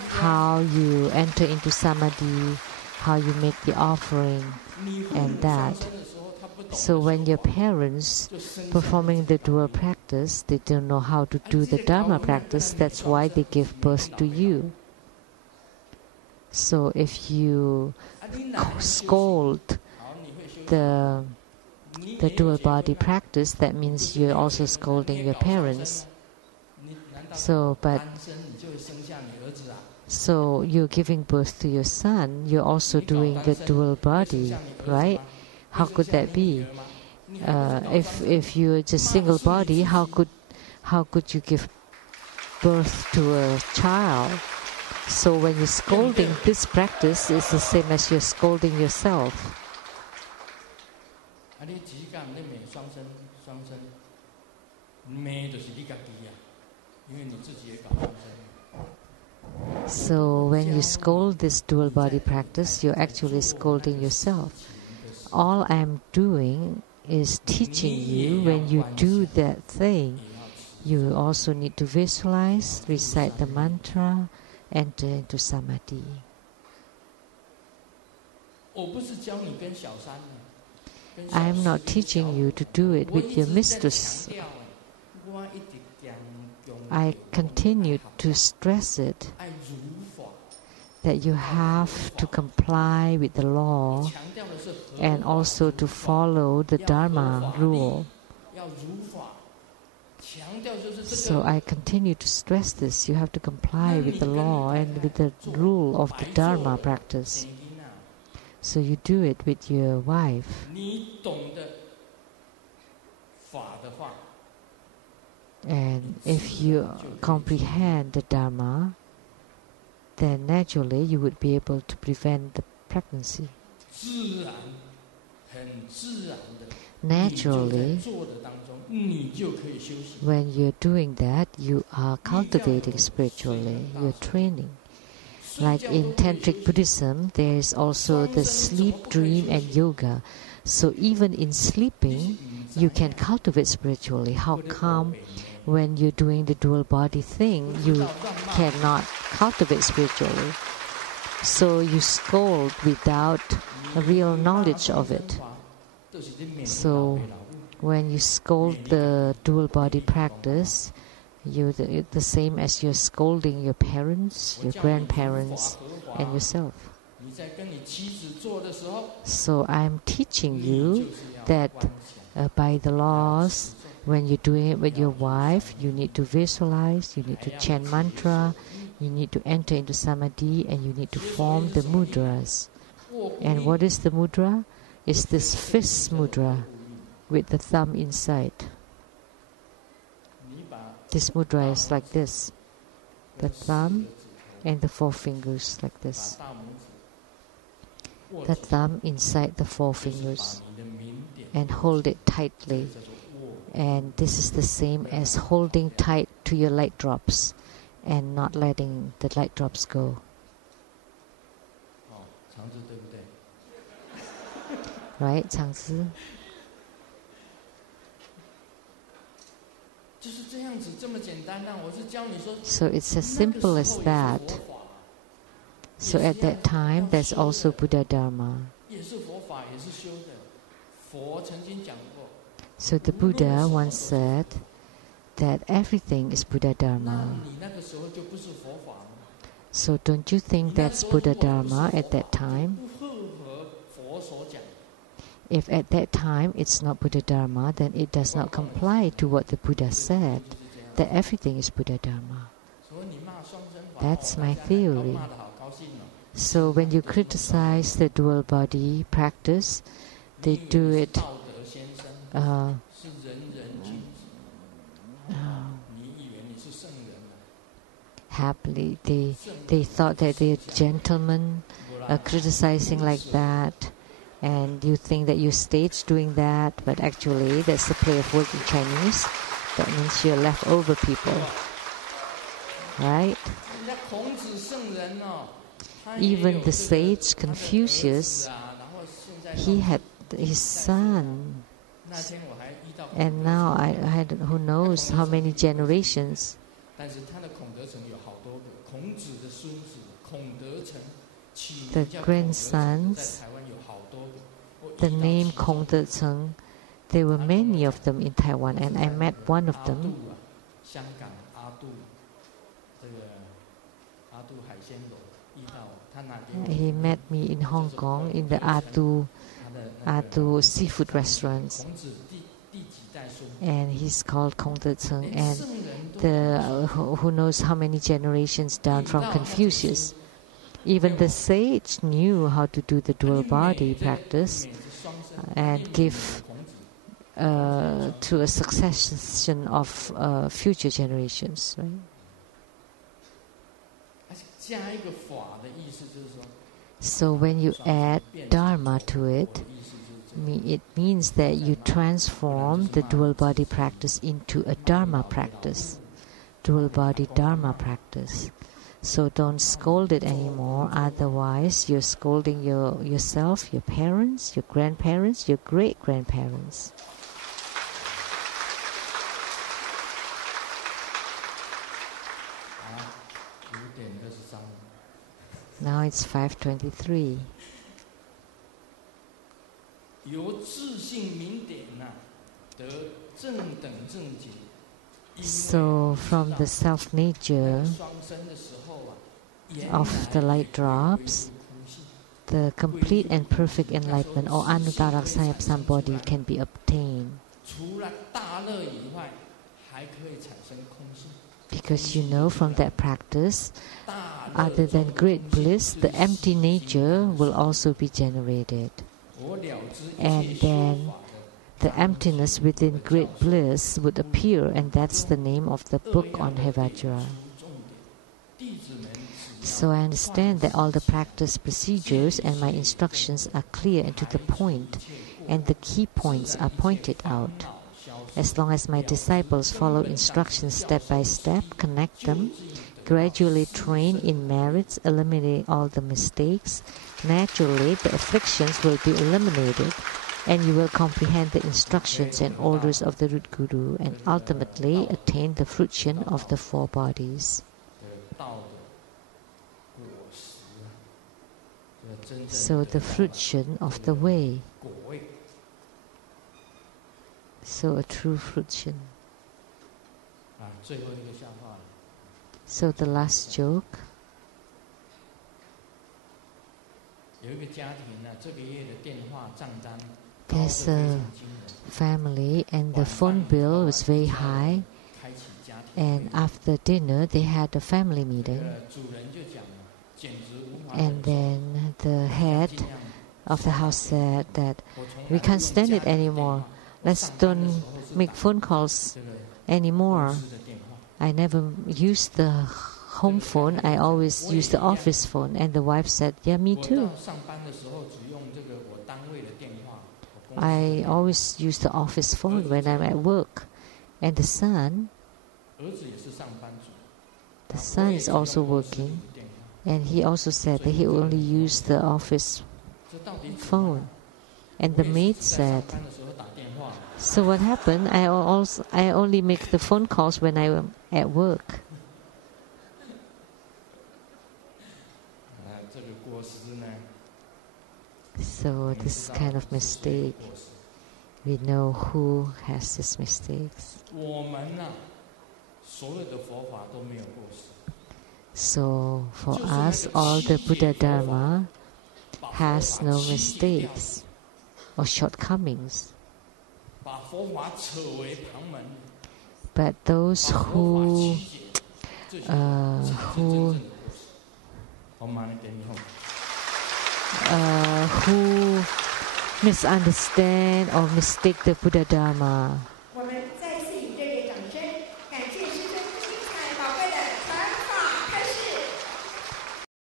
how you enter into samadhi, how you make the offering and that. So when your parents performing the dual practice, they don't know how to do the Dharma practice, that's why they give birth to you. So if you scold the dual body practice, that means you're also scolding your parents. So you're giving birth to your son, you're also doing the dual body, right? How could that be? If you're just single body, how could you give birth to a child? So when you're scolding this practice, it's the same as you're scolding yourself. So when you scold this dual body practice, you're actually scolding yourself. All I'm doing is teaching you when you do that thing, you also need to visualize, recite the mantra, enter into samadhi. I'm not teaching you to do it with your mistress. I continue to stress it, that you have to comply with the law and also to follow the Dharma rule. So I continue to stress this. You have to comply with the law and with the rule of the Dharma practice. So you do it with your wife. And if you comprehend the Dharma, then naturally you would be able to prevent the pregnancy. Naturally, when you're doing that, you are cultivating spiritually, you're training. Like in Tantric Buddhism, there is also the sleep, dream, and yoga. So even in sleeping, you can cultivate spiritually. How come when you're doing the dual body thing, you cannot cultivate spiritually? So you scold without a real knowledge of it. So when you scold the dual body practice, you're the same as you're scolding your parents, your grandparents, and yourself. So I'm teaching you that by the laws, when you're doing it with your wife, you need to visualize, you need to chant mantra, you need to enter into samadhi, and you need to form the mudras. And what is the mudra? It's this fist mudra with the thumb inside. This mudra is like this. The thumb and the four fingers like this. The thumb inside the four fingers. And hold it tightly. And this is the same as holding tight to your light drops and not letting the light drops go. Right, Tsang? So it's as simple as that. So at that time, there's also Buddha Dharma. So the Buddha once said that everything is Buddha Dharma. So don't you think that's Buddha Dharma at that time? If at that time it's not Buddha Dharma, then it does not comply to what the Buddha said, that everything is Buddha Dharma. That's my theory. So when you criticize the dual body practice, they do it happily. They thought that they're gentlemen criticizing like that. And you think that you're stage doing that, but actually that's the play of words in Chinese. That means you're leftover people. Right? Even the sage Confucius, he had his son. And now I had who knows how many generations. the grandsons, the name Kong De Tsang, there were many of them in Taiwan, and I met one of them. He met me in Hong Kong in the Atu seafood restaurants, and he's called Kong De Tsang, and who knows how many generations down from Confucius. Even the sage knew how to do the dual body practice and give to a succession of future generations. Right? So when you add Dharma to it, it means that you transform the dual body practice into a Dharma practice, dual body Dharma practice. So don't scold it anymore, otherwise you're scolding yourself, your parents, your grandparents, your great-grandparents. Now it's 5:23. So from the self-nature of the light drops, the complete and perfect enlightenment or Anuttara Sambodhi can be obtained. Because you know from that practice, other than great bliss, the empty nature will also be generated. And then the emptiness within great bliss would appear, and that's the name of the book on Hevajra. So I understand that all the practice procedures and my instructions are clear and to the point, and the key points are pointed out. As long as my disciples follow instructions step by step, connect them, gradually train in merits, eliminate all the mistakes, naturally the afflictions will be eliminated, and you will comprehend the instructions and orders of the root guru, and ultimately attain the fruition of the four bodies. So the fruition of the way. So a true fruition. So the last joke. There's a family and the phone bill was very high, and after dinner they had a family meeting, and then the head of the house said that we can't stand it anymore. Let's don't make phone calls anymore. I never use the home phone. I always use the office phone. And the wife said, yeah, me too. I always use the office phone when I'm at work. And the son is also working. And he also said that he only used the office phone. And the maid said, so what happened? I only make the phone calls when I'm at work. So this kind of mistake, we know who has these mistakes. So for us, all the Buddha Dharma has no mistakes or shortcomings. But those who misunderstand or mistake the Buddha Dharma